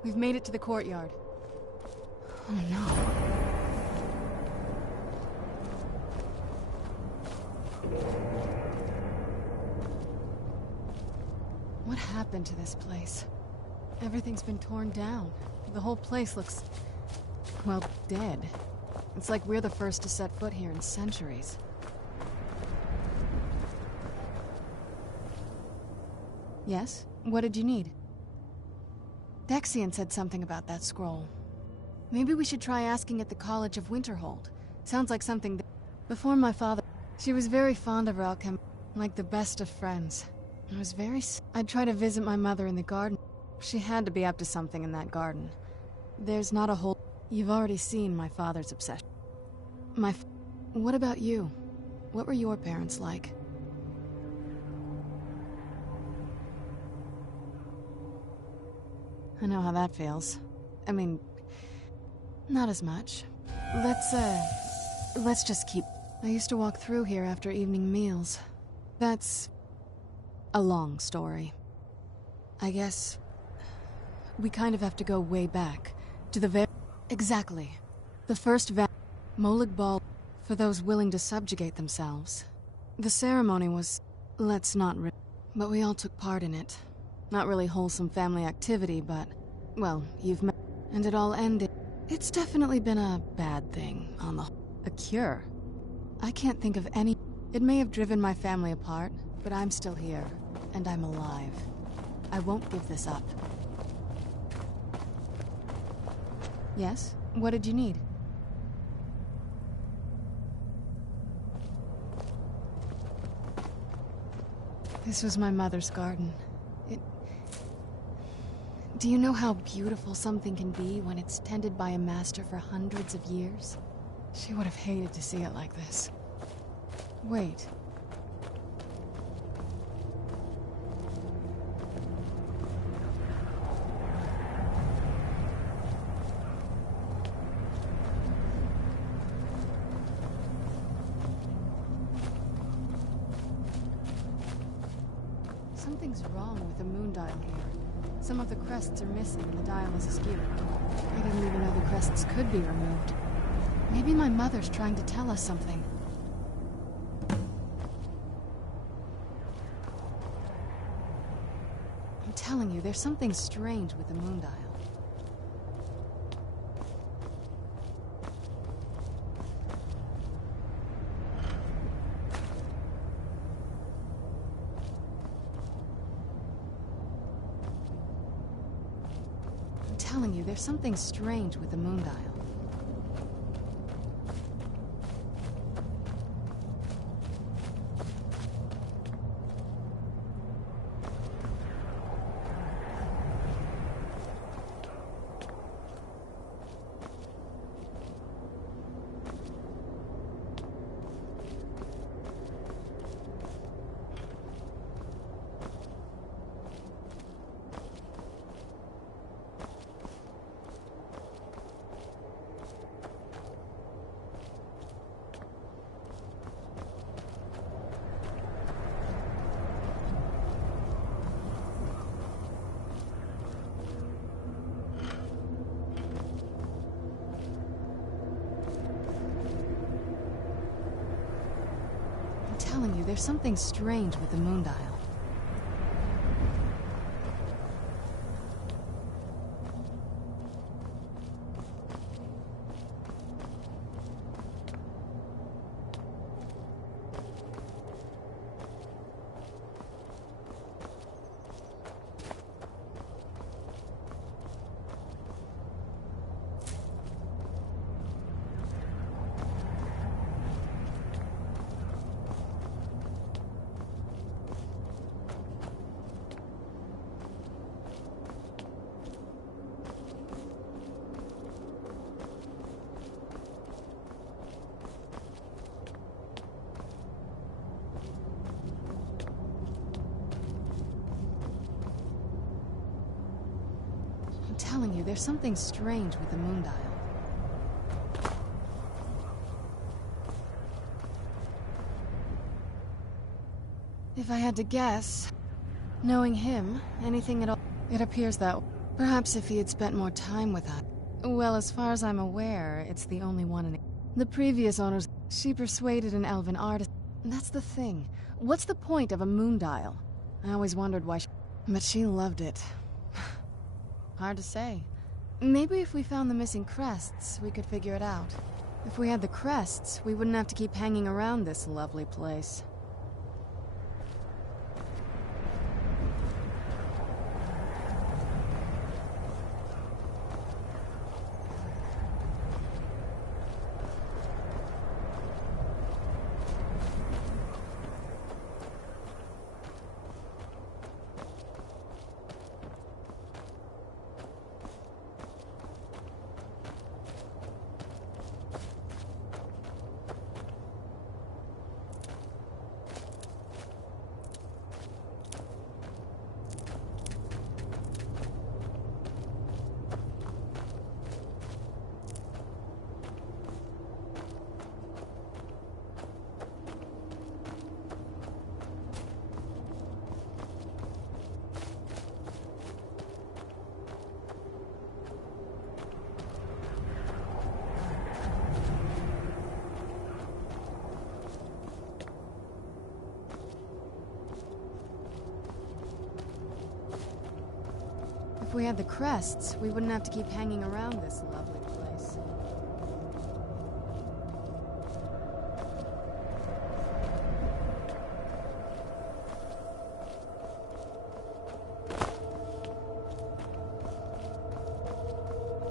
We've made it to the courtyard. Oh no. What happened to this place? Everything's been torn down. The whole place looks, well, dead. It's like we're the first to set foot here in centuries. Yes? What did you need? Dexian said something about that scroll. Maybe we should try asking at the College of Winterhold. Sounds like something that... Before my father... She was very fond of her alchem, like the best of friends. I was very... I'd try to visit my mother in the garden. She had to be up to something in that garden. There's not a whole... You've already seen my father's obsession. What about you? What were your parents like? I know how that feels. I mean, not as much. Let's just keep... I used to walk through here after evening meals. That's a long story. I guess we kind of have to go way back to the very... Exactly. The first Molig Ball for those willing to subjugate themselves. The ceremony was... Let's not but we all took part in it. Not really wholesome family activity, but... Well, you've met... And it all ended... It's definitely been a bad thing, on the... A cure? I can't think of any... It may have driven my family apart, but I'm still here, and I'm alive. I won't give this up. Yes? What did you need? This was my mother's garden. Do you know how beautiful something can be when it's tended by a master for hundreds of years? She would have hated to see it like this. Wait. Something's wrong with the moon dial here. Some of the crests are missing and the dial is askew. I didn't even know the crests could be removed. Maybe my mother's trying to tell us something. I'm telling you, there's something strange with the moon dial. I'm telling you, there's something strange with the moon dial. There's something strange with the moon dial. I'm telling you, there's something strange with the moon dial. If I had to guess, knowing him, anything at all, it appears that perhaps if he had spent more time with us. Well, as far as I'm aware, it's the only one in it. The previous owners, she persuaded an elven artist. That's the thing. What's the point of a moon dial? I always wondered why but she loved it. Hard to say. Maybe if we found the missing crests, we could figure it out. If we had the crests, we wouldn't have to keep hanging around this lovely place. If we had the crests, we wouldn't have to keep hanging around this lovely place.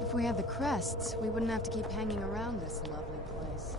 If we had the crests, we wouldn't have to keep hanging around this lovely place.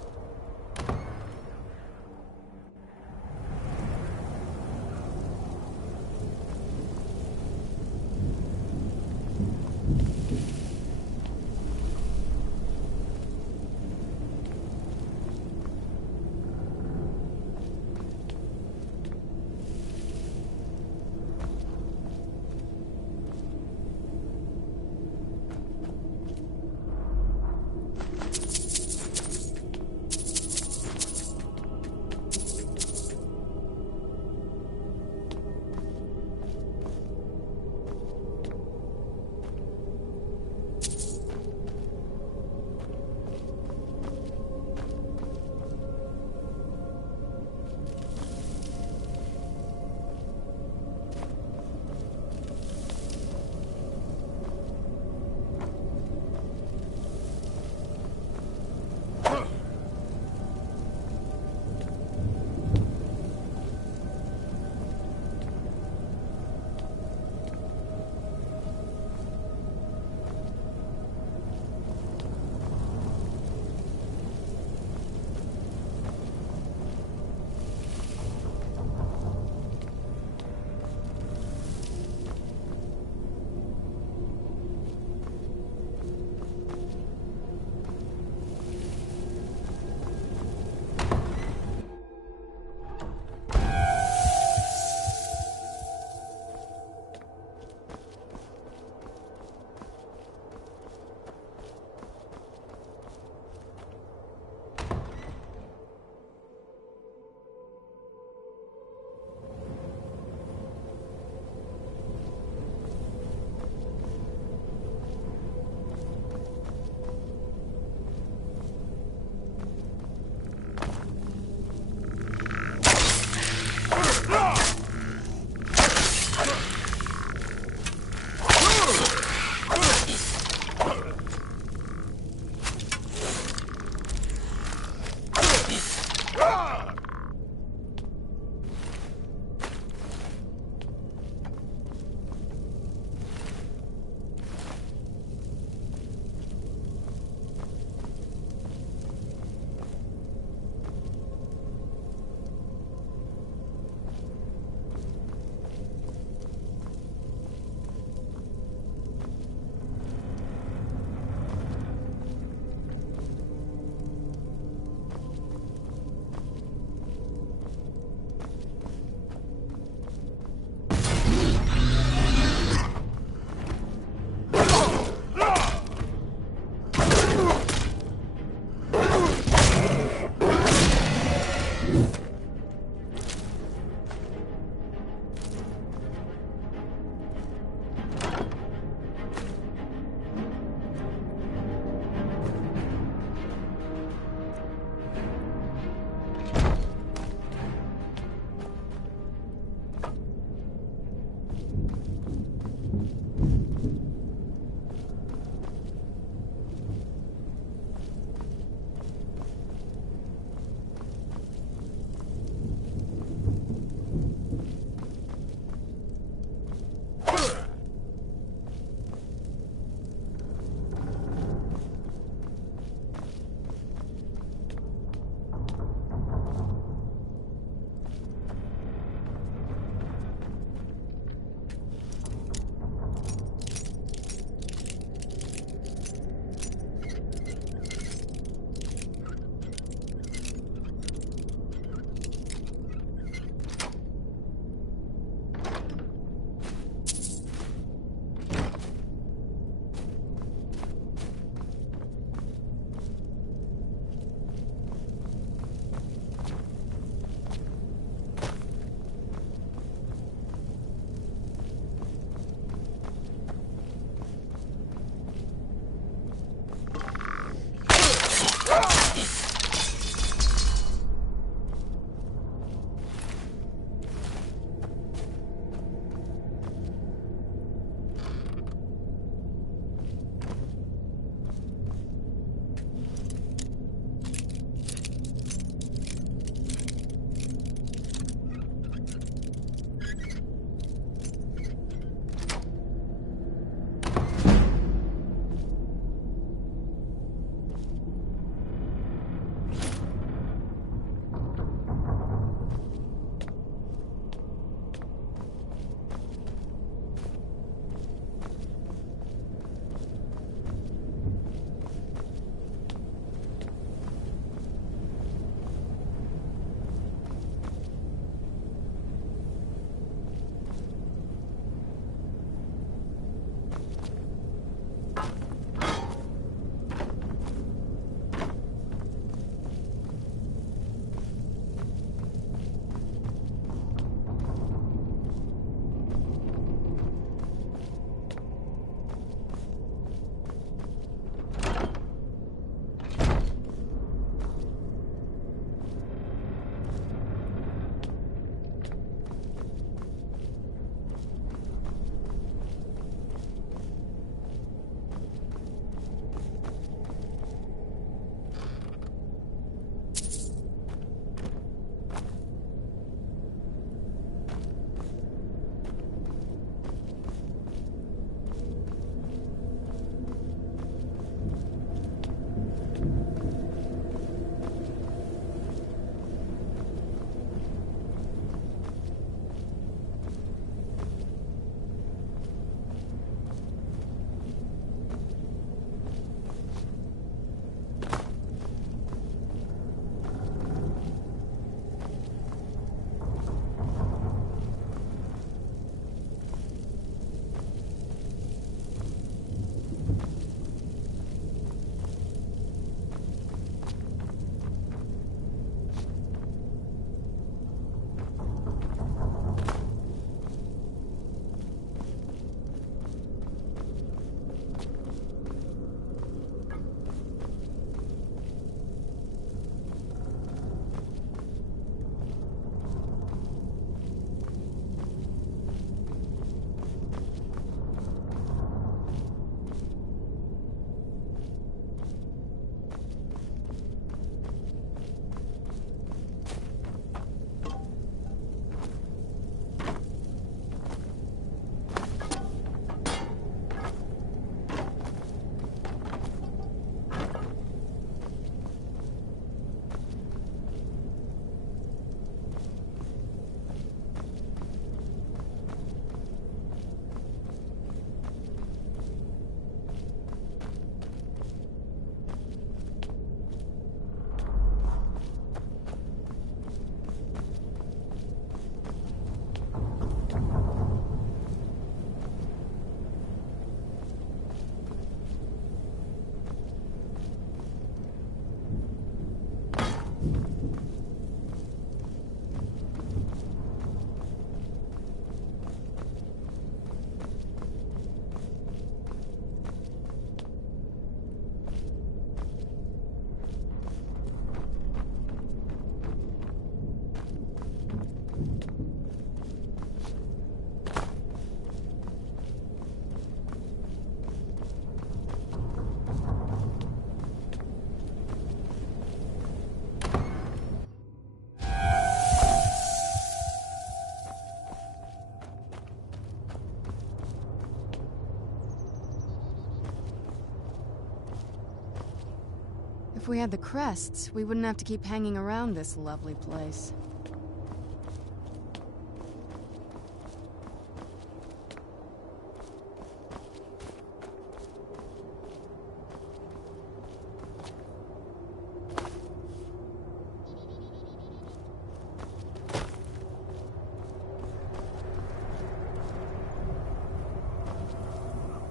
If we had the crests, we wouldn't have to keep hanging around this lovely place.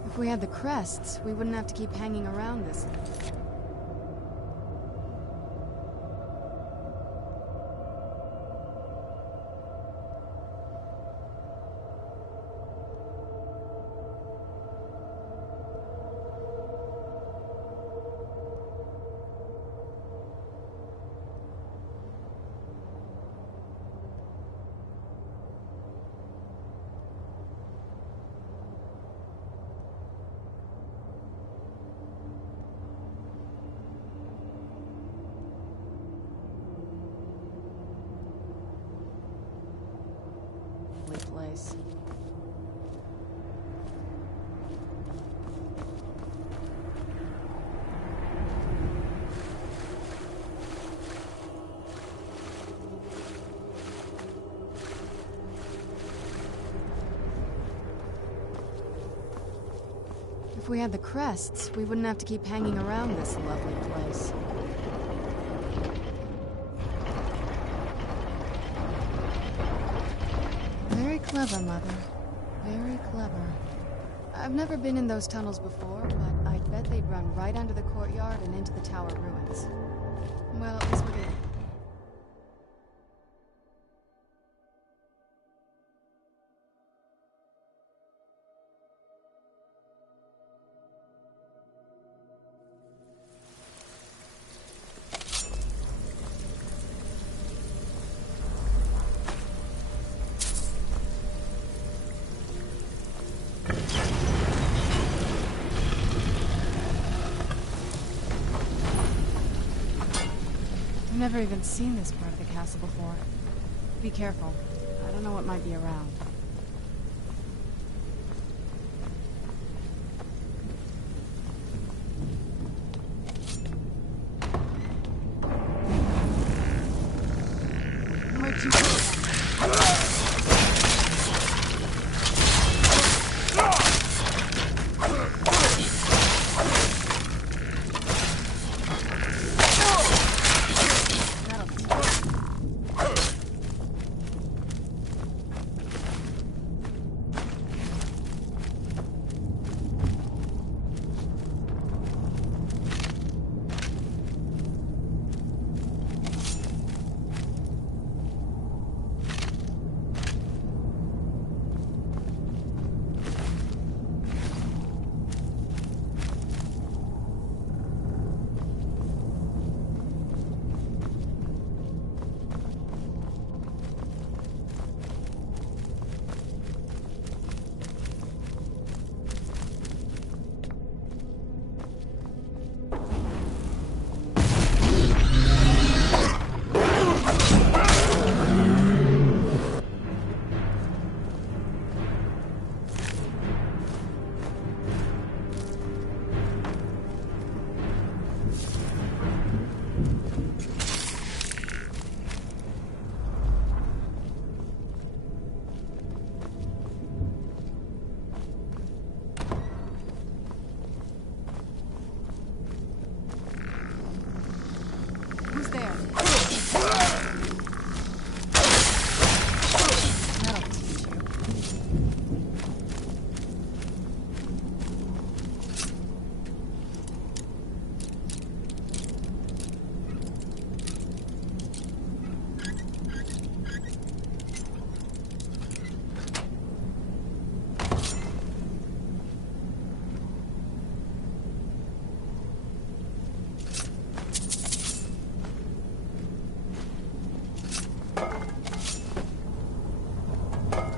If we had the crests, we wouldn't have to keep hanging around this. Place. If we had the crests, we wouldn't have to keep hanging around this lovely place. Very clever, Mother. Very clever. I've never been in those tunnels before, but I bet they'd run right under the courtyard and into the tower ruins. Well, at least we did. I've never even seen this part of the castle before. Be careful. I don't know what might be around. Where'd you go?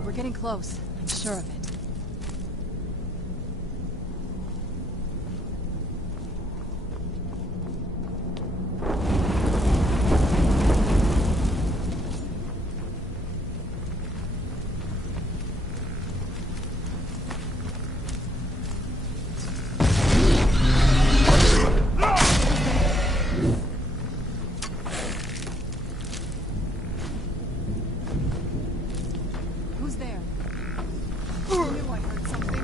We're getting close. I'm sure of it. Who's there? I knew I heard something.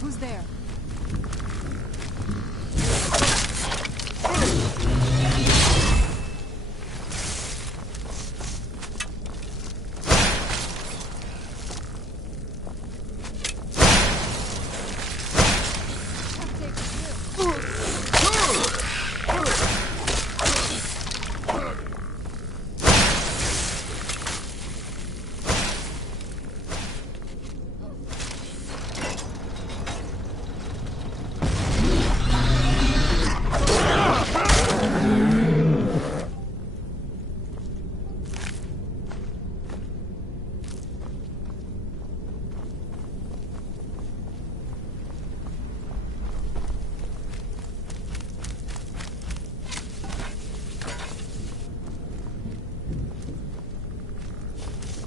Who's there?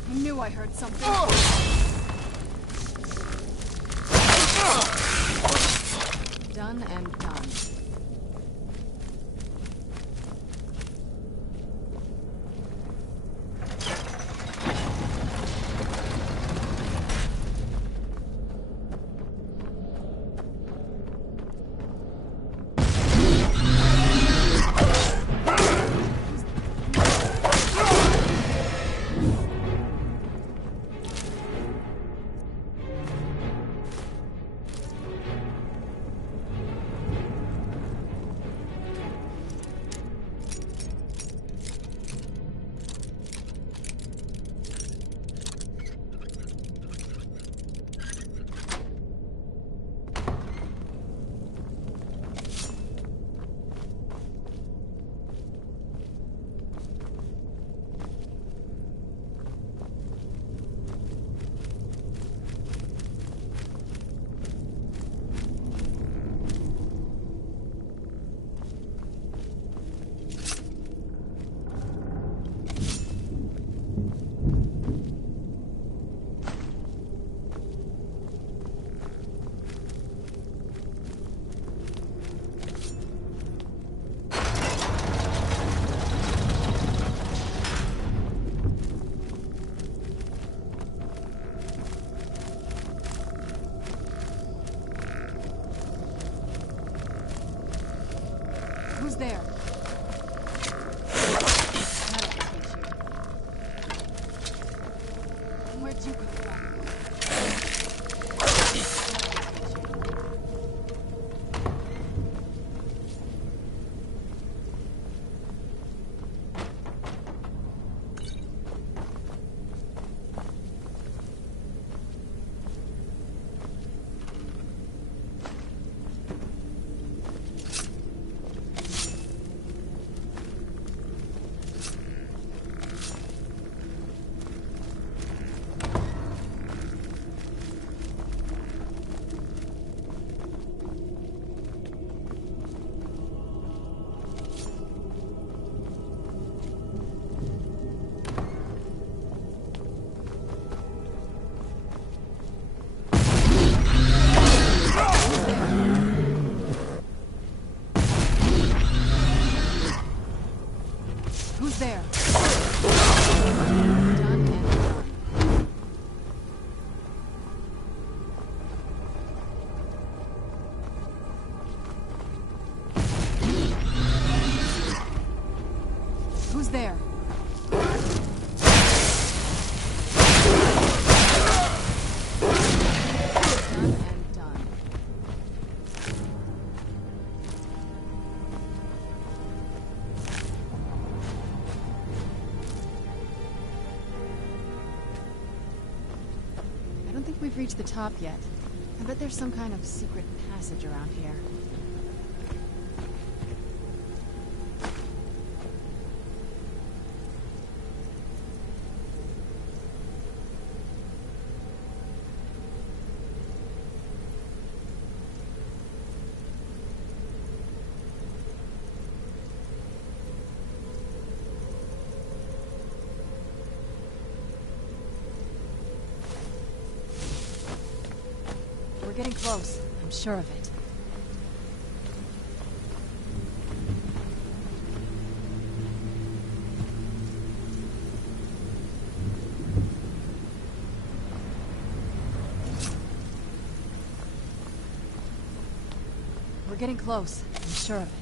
I knew I heard something. Done and done. Who's there? Where'd you come from? Done and done. I don't think we've reached the top yet. I bet there's some kind of secret passage around here. We're getting close. I'm sure of it. We're getting close. I'm sure of it.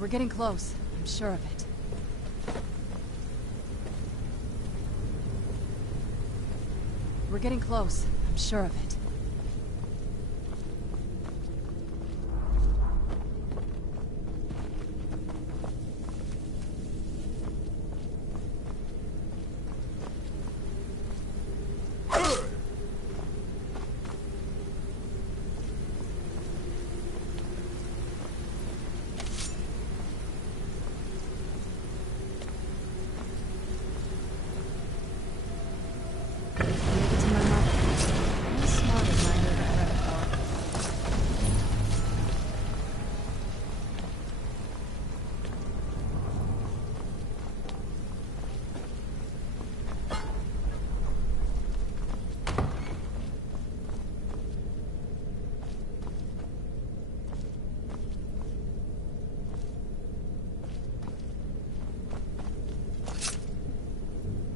We're getting close. I'm sure of it. We're getting close. I'm sure of it.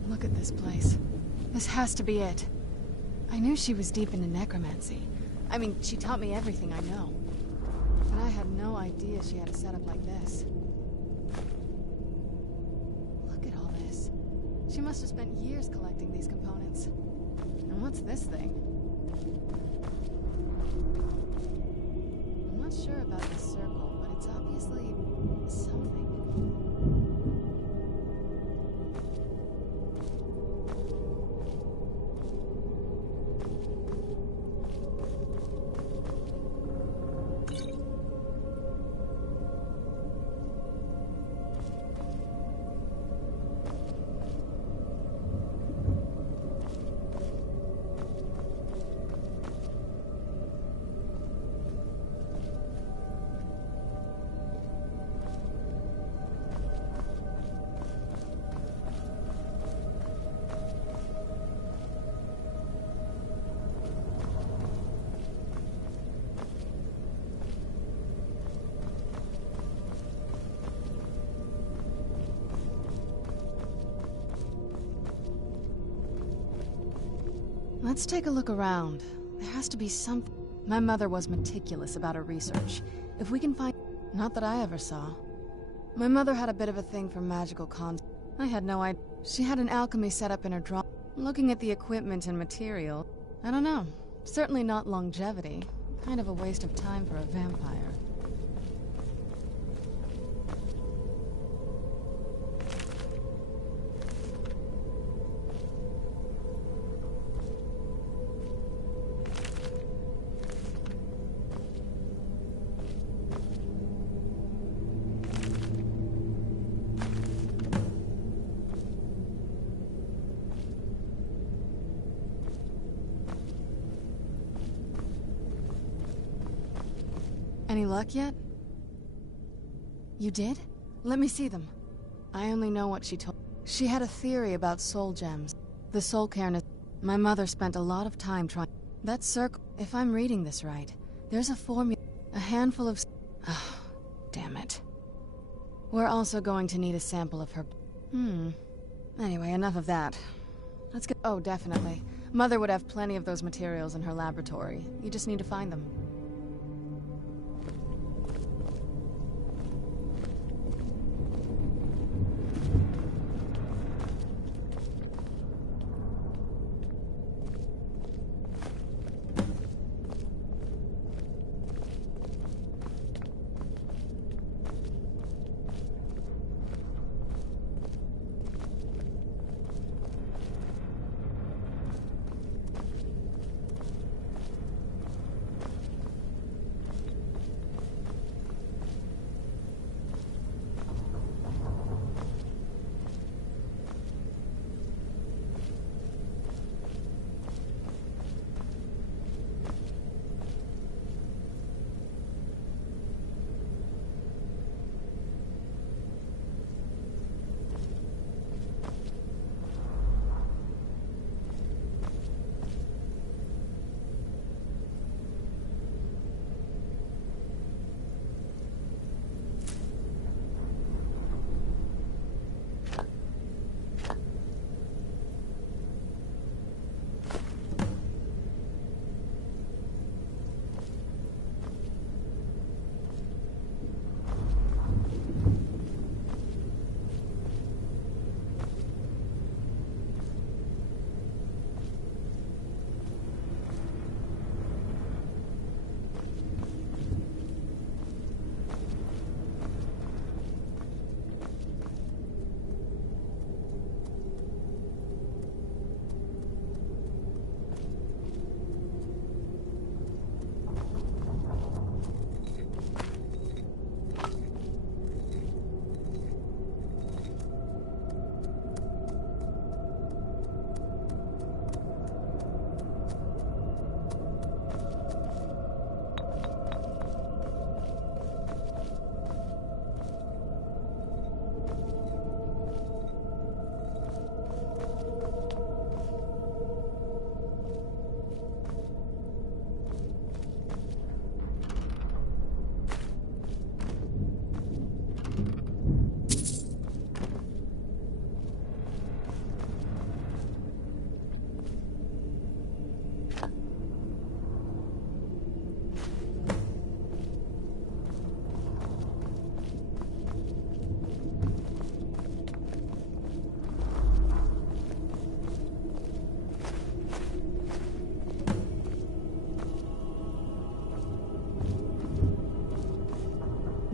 Look at this place. This has to be it. I knew she was deep into necromancy. I mean, she taught me everything I know. But I had no idea she had a setup like this. Look at all this. She must have spent years collecting these components. And what's this thing? I'm not sure about this circle, but it's obviously something. Let's take a look around. There has to be something. My mother was meticulous about her research. If we can find... Not that I ever saw. My mother had a bit of a thing for magical I had no idea. She had an alchemy set up in her drawer. Looking at the equipment and material, I don't know. Certainly not longevity. Kind of a waste of time for a vampire. Any luck yet? You did? Let me see them. I only know what she told. She had a theory about soul gems. The soul cairn is... My mother spent a lot of time trying... That circle... If I'm reading this right, there's a formula... A handful of... Oh, damn it. We're also going to need a sample of her... Anyway, enough of that. Let's get... Oh, definitely. Mother would have plenty of those materials in her laboratory. You just need to find them.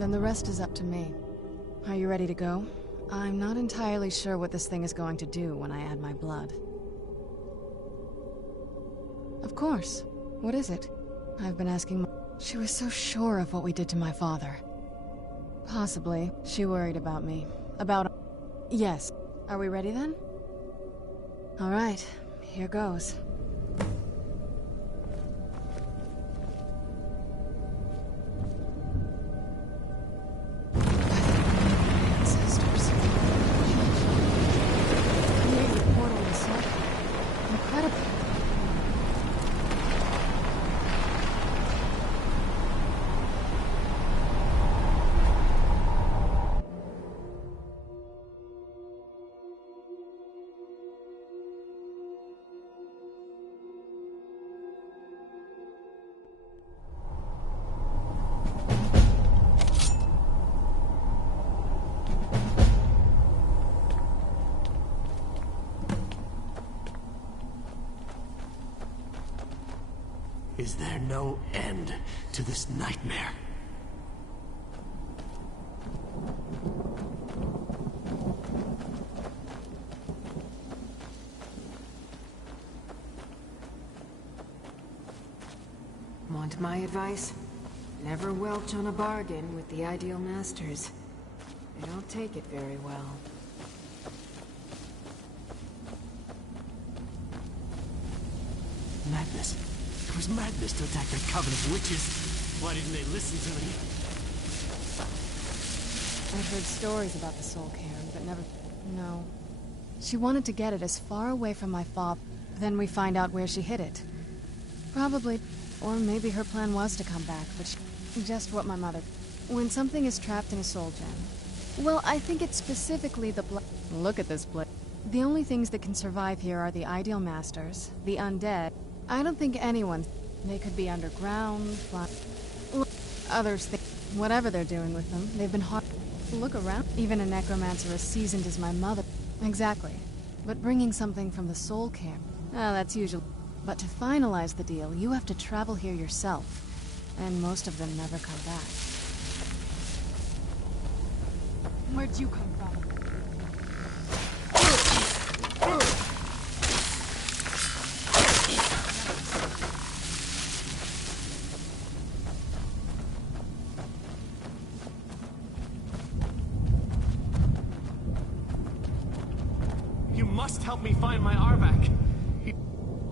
Then the rest is up to me. Are you ready to go? I'm not entirely sure what this thing is going to do when I add my blood. Of course. What is it? I've been asking... She was so sure of what we did to my father. Possibly. She worried about me. About... Yes. Are we ready then? All right. Here goes. Is there no end to this nightmare? Want my advice? Never welch on a bargain with the ideal masters. They don't take it very well. Madness. It was madness to attack that coven of witches. Why didn't they listen to me? I'd heard stories about the soul cairn, but never... No. She wanted to get it as far away from my father. Then we find out where she hid it. Probably... Or maybe her plan was to come back, but just what my mother... When something is trapped in a soul gem... Well, I think it's specifically the blood... Look at this place. The only things that can survive here are the ideal masters, the undead. I don't think anyone... They could be underground, others think... Whatever they're doing with them, they've been hard... Look around. Even a necromancer as seasoned as my mother... Exactly. But bringing something from the soul camp... that's usually... But to finalize the deal, you have to travel here yourself. And most of them never come back. Where'd you come from? You must help me find my Arvak.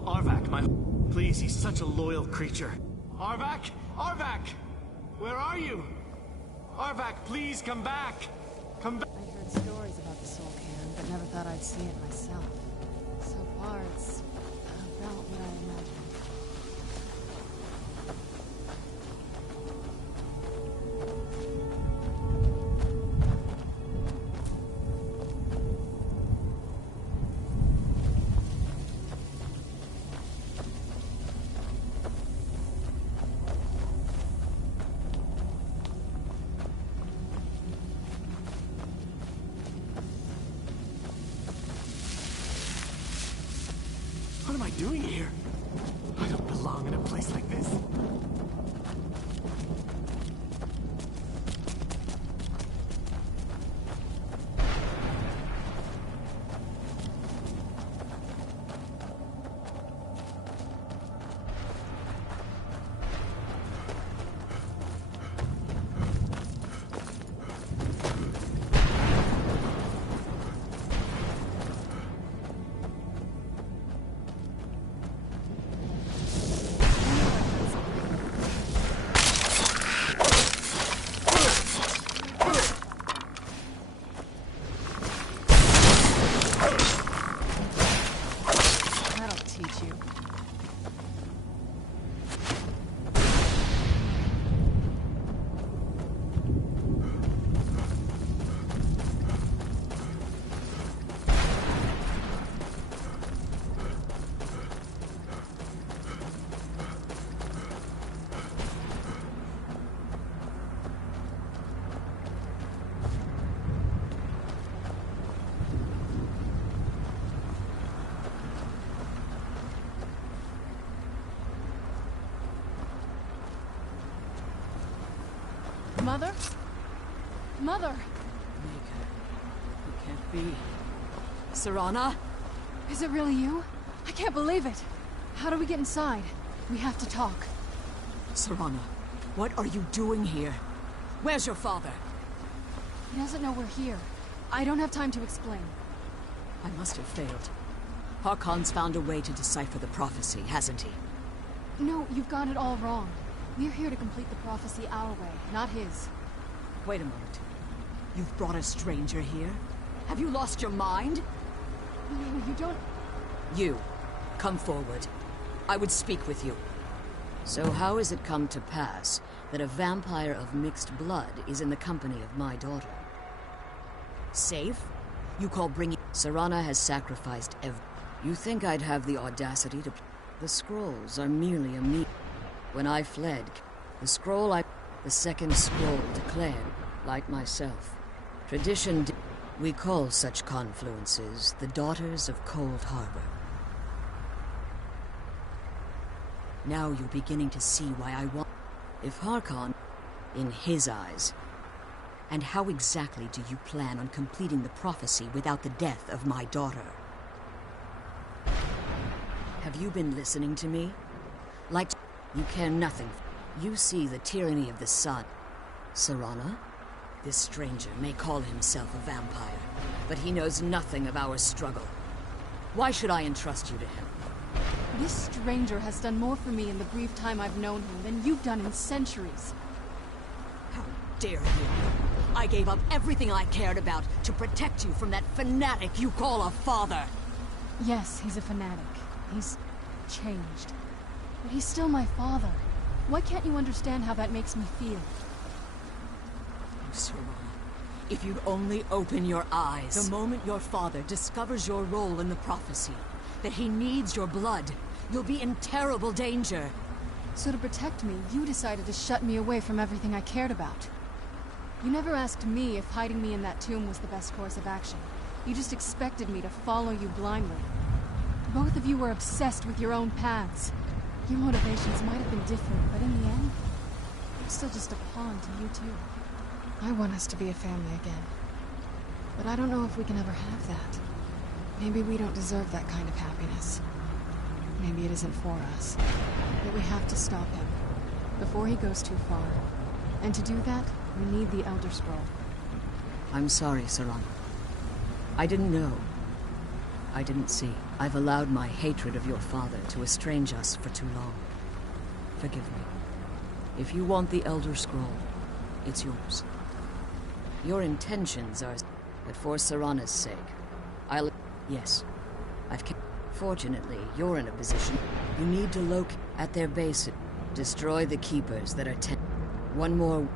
Arvak, please, he's such a loyal creature. Arvak? Arvak! Where are you? Arvak, please come back! Come back! I heard stories about the soul cairn, but never thought I'd see it myself. So far, it's about what I imagined. What am I doing here? I don't belong in a place like this. Mother? Mother! Nico. It can't be. Serana? Is it really you? I can't believe it. How do we get inside? We have to talk. Serana, what are you doing here? Where's your father? He doesn't know we're here. I don't have time to explain. I must have failed. Harkon's found a way to decipher the prophecy, hasn't he? No, you've got it all wrong. We're here to complete the prophecy our way, not his. Wait a moment. You've brought a stranger here? Have you lost your mind? No, you don't... You, come forward. I would speak with you. So how has it come to pass that a vampire of mixed blood is in the company of my daughter? Safe? You call bringing... Serana has sacrificed You think I'd have the audacity to... The scrolls are merely a means. When I fled, the second scroll declared, like myself. Tradition we call such confluences the Daughters of Cold Harbor. Now you're beginning to see why I want... If Harkon, in his eyes... And how exactly do you plan on completing the prophecy without the death of my daughter? Have you been listening to me? Like, you care nothing. You see the tyranny of the sun. Serana? This stranger may call himself a vampire, but he knows nothing of our struggle. Why should I entrust you to him? This stranger has done more for me in the brief time I've known him than you've done in centuries. How dare you? I gave up everything I cared about to protect you from that fanatic you call a father. Yes, he's a fanatic. He's changed. But he's still my father. Why can't you understand how that makes me feel? Oh, Serana, if you'd only open your eyes. The moment your father discovers your role in the prophecy, that he needs your blood, you'll be in terrible danger. So to protect me, you decided to shut me away from everything I cared about. You never asked me if hiding me in that tomb was the best course of action. You just expected me to follow you blindly. Both of you were obsessed with your own paths. Your motivations might have been different, but in the end, I'm still just a pawn to you two. I want us to be a family again. But I don't know if we can ever have that. Maybe we don't deserve that kind of happiness. Maybe it isn't for us. But we have to stop him, before he goes too far. And to do that, we need the Elder Scroll. I'm sorry, Serana. I didn't know. I didn't see. I've allowed my hatred of your father to estrange us for too long. Forgive me. If you want the Elder Scroll, it's yours. Your intentions are... But for Serana's sake, I'll... Yes, I've... Fortunately, you're in a position... You need to locate at their base... Destroy the Keepers that are... One more...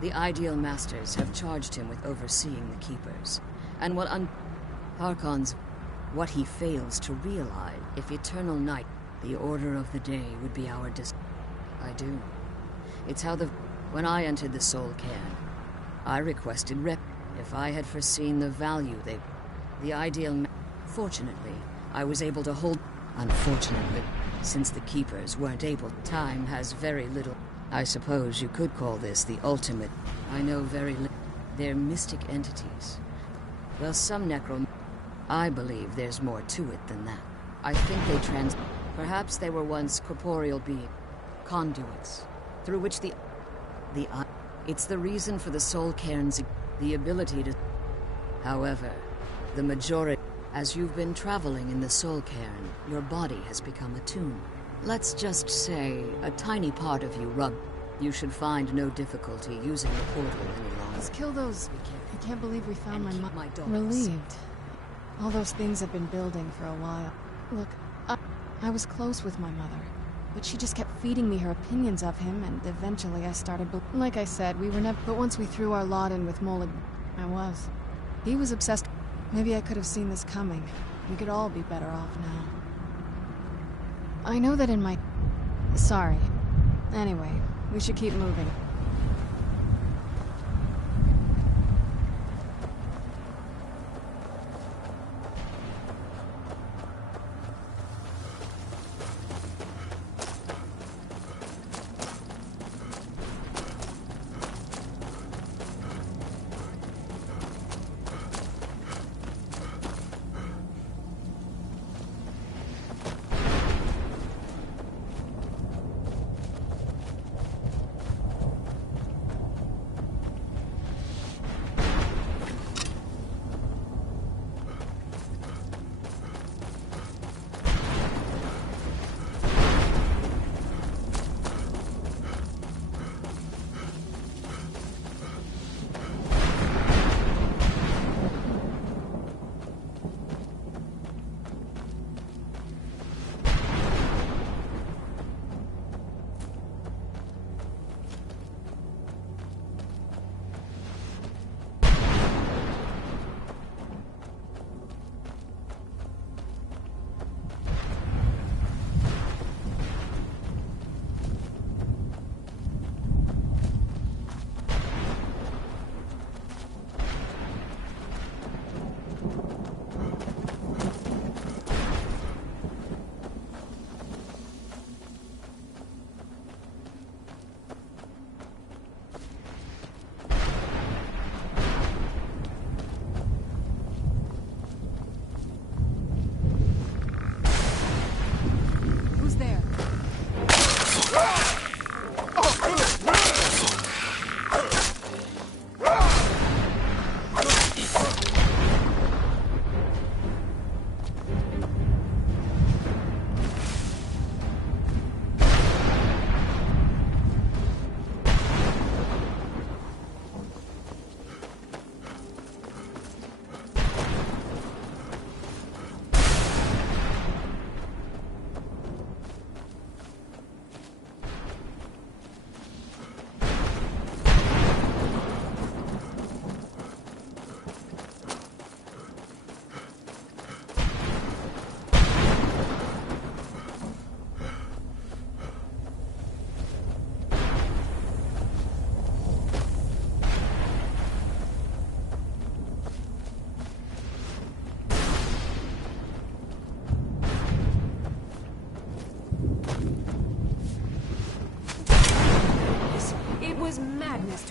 The Ideal Masters have charged him with overseeing the Keepers. And what Harkon's... What he fails to realize, if Eternal Night, the Order of the Day would be our I do. It's how the... When I entered the Soul Cairn, I requested if I had foreseen the value they... The Ideal... Fortunately, I was able to hold... Unfortunately, since the Keepers weren't able... Time has very little... I suppose you could call this the ultimate... I know very little... They're mystic entities. Well, some I believe there's more to it than that. I think they Perhaps they were once corporeal beings. Conduits. Through which It's the reason for the Soul Cairn's... The ability to... However, the majority... As you've been traveling in the Soul Cairn, your body has become attuned. Let's just say, a tiny part of you You should find no difficulty using the portal any longer. Let's kill those... I can't believe we found my Relieved. All those things have been building for a while. Look, I was close with my mother, but she just kept feeding me her opinions of him, and eventually I started... Like I said, we were never... But once we threw our lot in with Molag, I was. He was obsessed... Maybe I could have seen this coming. We could all be better off now. I know that in my... Sorry. Anyway, we should keep moving.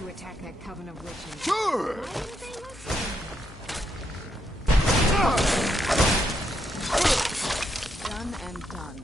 to attack that coven of witches. Sure. Why didn't they listen? Done and done.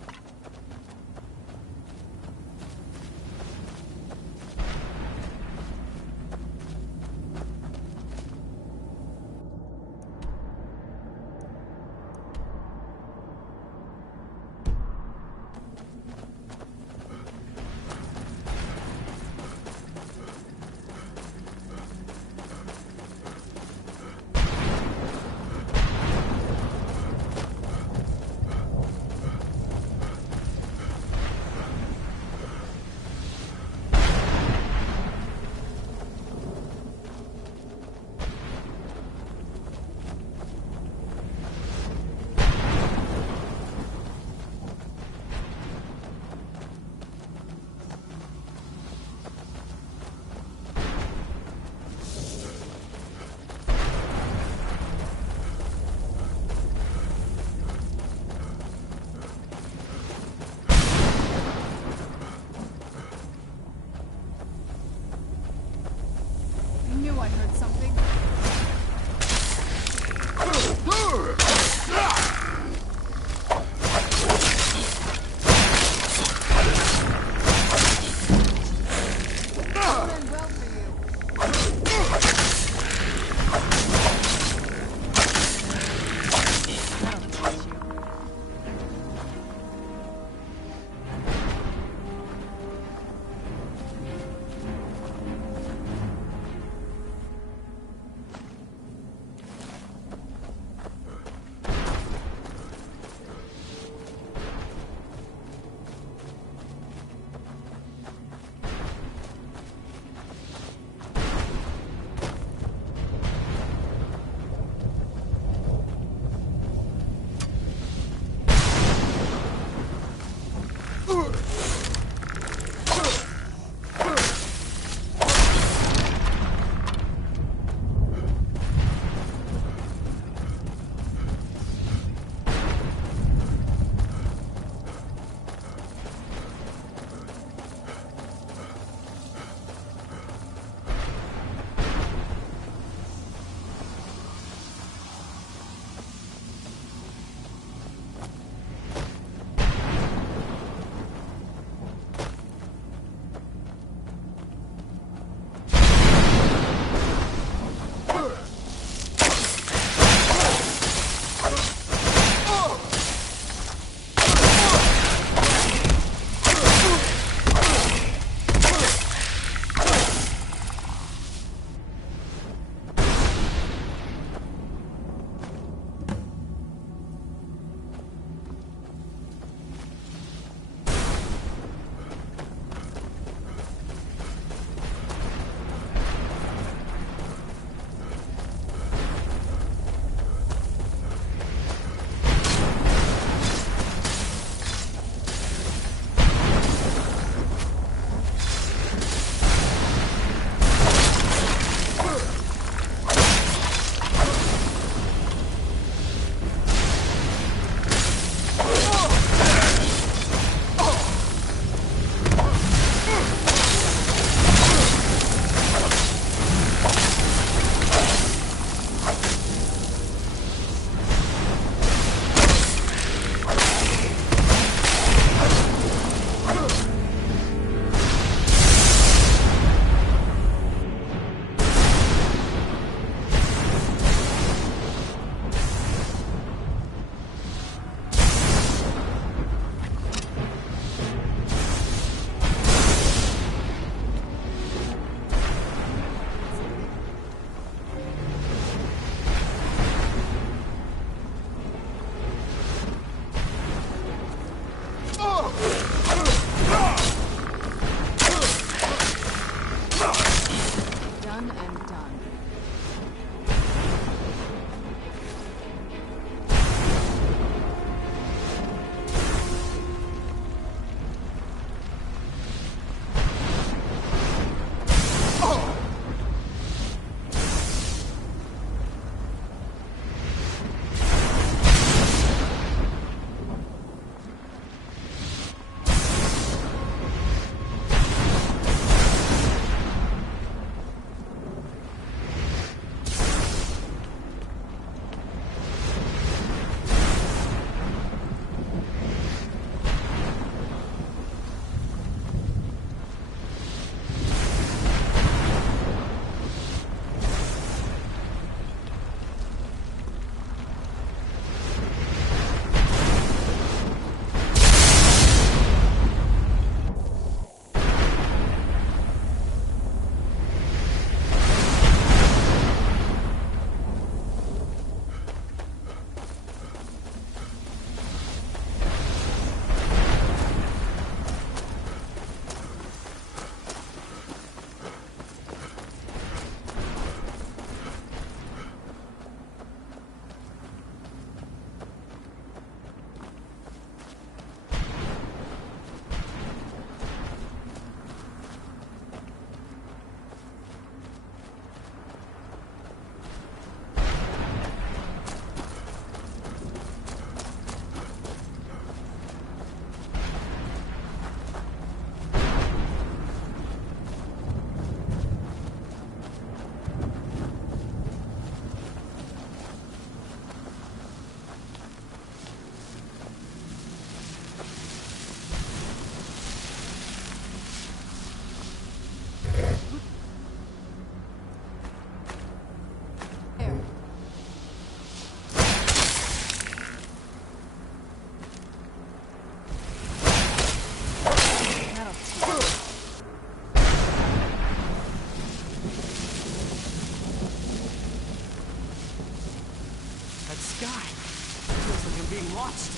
sky. Feels like I'm being watched.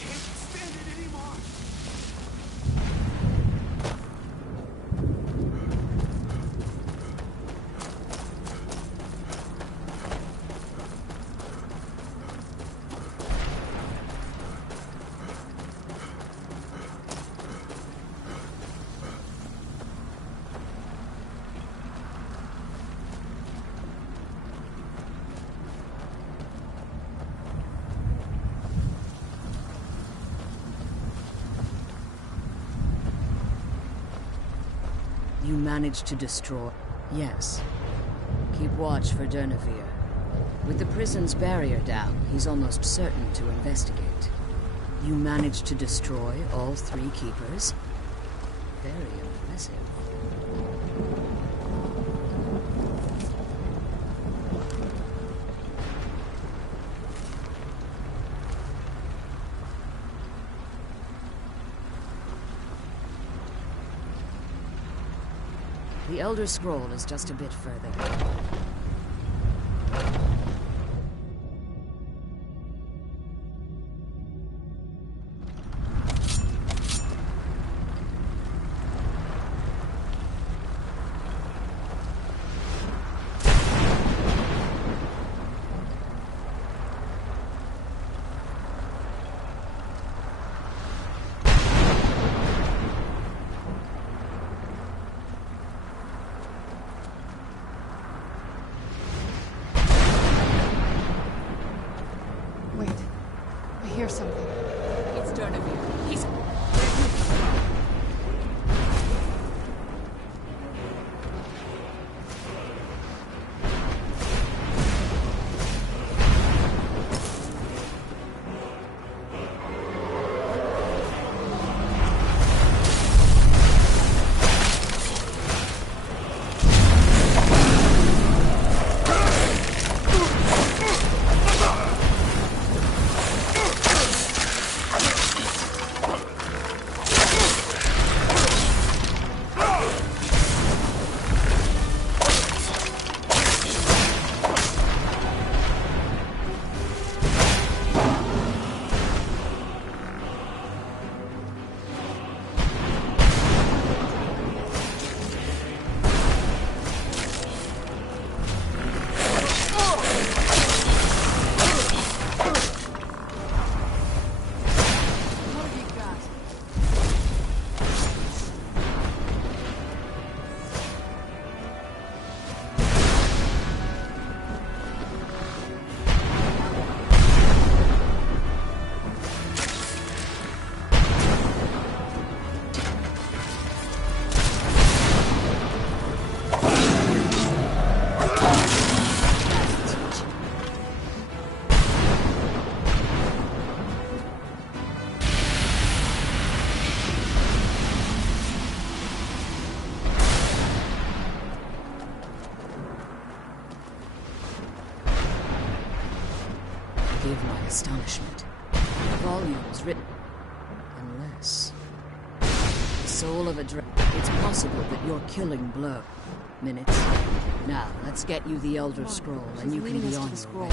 Can't stand it anymore. You managed to destroy... Yes. Keep watch for Durnevere. With the prison's barrier down, he's almost certain to investigate. You managed to destroy all 3 keepers? Very impressive. The Elder Scroll is just a bit further. Hear something. It's Durnevere. He's... Forgive my astonishment. Volumes written... Unless... The soul of a It's possible that you're killing Blur. Minutes. Now, let's get you the Elder Scroll, and you can be on your way.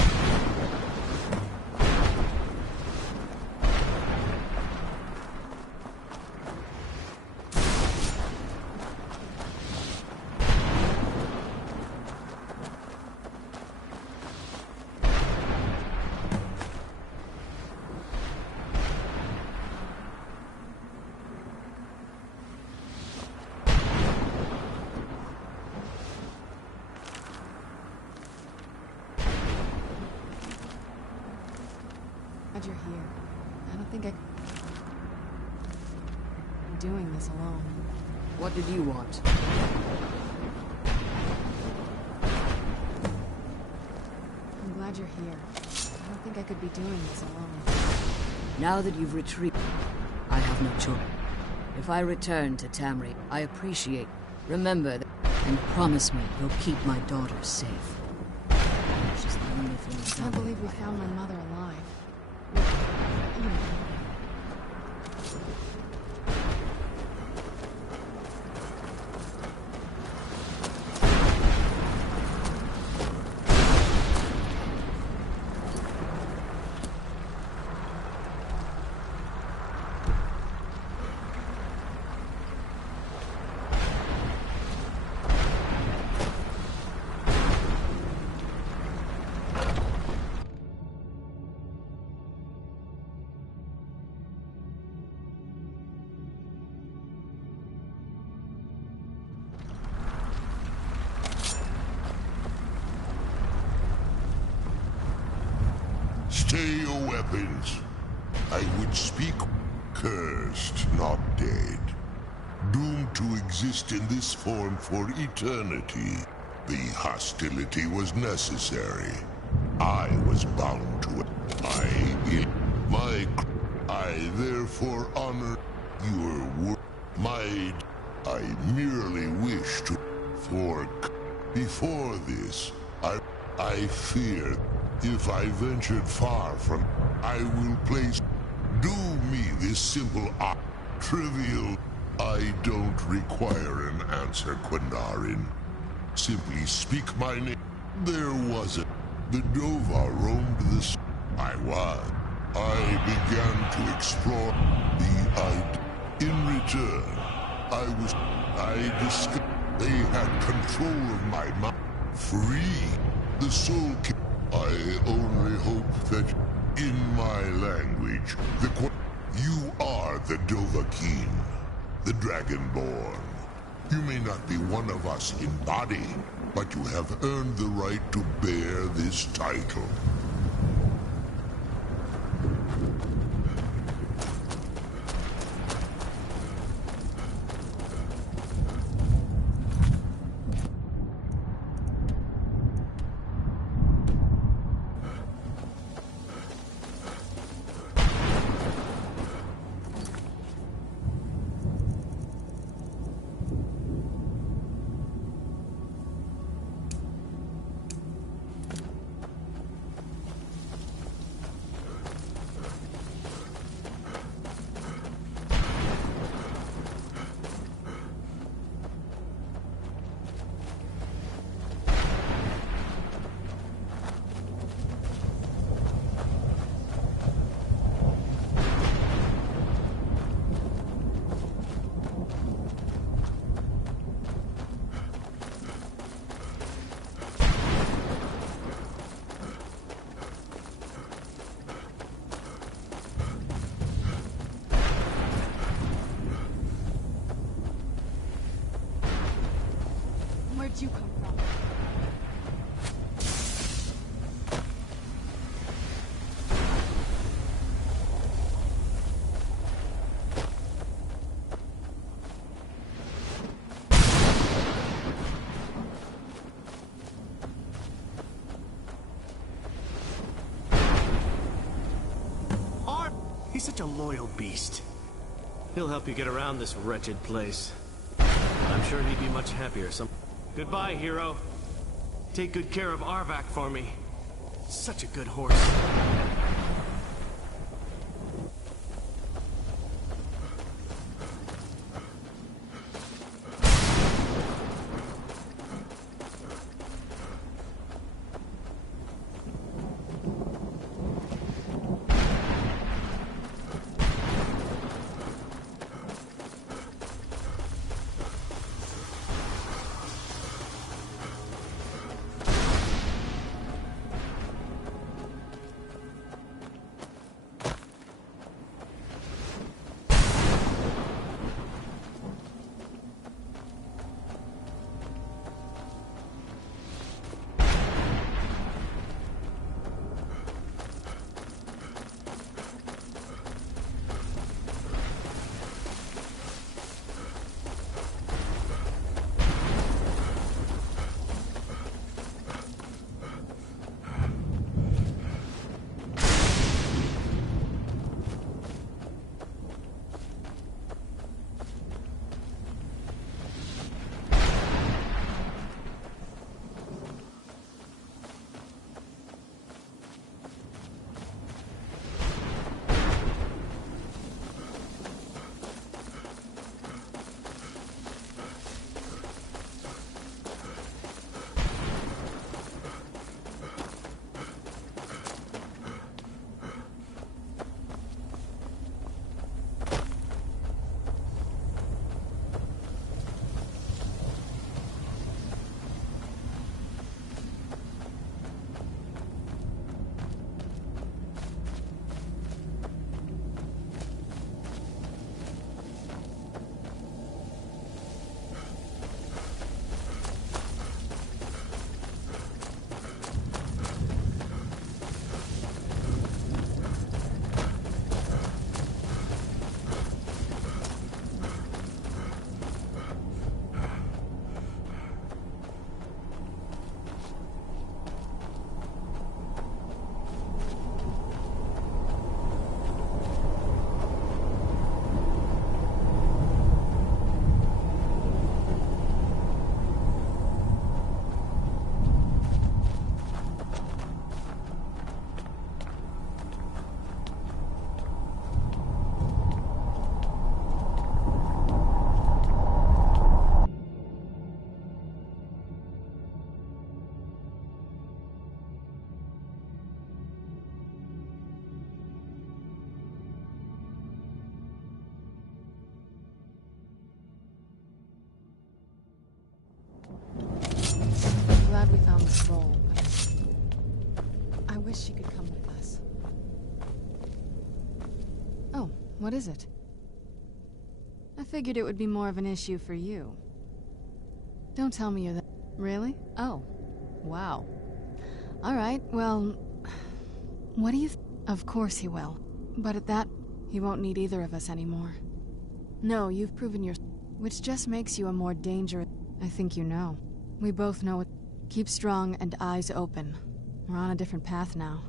Glad you're here. I don't think I'm doing this alone. What did you want? I'm glad you're here. I don't think I could be doing this alone. Now that you've retrieved... I have no choice. If I return to Tamri, I appreciate... Remember that... And promise me you'll keep my daughter safe. She's the only thing I can't believe we found my mother alive. Stay your weapons. I would speak cursed, not dead. Doomed to exist in this form for eternity. The hostility was necessary. I was bound to it. I therefore honor your word. I merely wish to fork. Before this, I feared if I ventured far from, I will place. Do me this simple trivial. I don't require an answer, Quinarin. Simply speak my name. There was a. The Dova roamed the. I began to explore the In return, I discovered they had control of my mind. Free. The soul. I only hope that in my language, you are the Dovahkiin, the Dragonborn. You may not be one of us in body, but you have earned the right to bear this title. Where'd you come from? He's such a loyal beast. He'll help you get around this wretched place. I'm sure he'd be much happier some... Goodbye, hero. Take good care of Arvak for me. Such a good horse. Tom's role, but I wish she could come with us. Oh, what is it? I figured it would be more of an issue for you. Don't tell me you're that... Really? Oh. Wow. Alright, well... What do you... Of course he will. But at that, he won't need either of us anymore. No, you've proven your... Which just makes you a more dangerous... I think you know. We both know it. Keep strong and eyes open. We're on a different path now.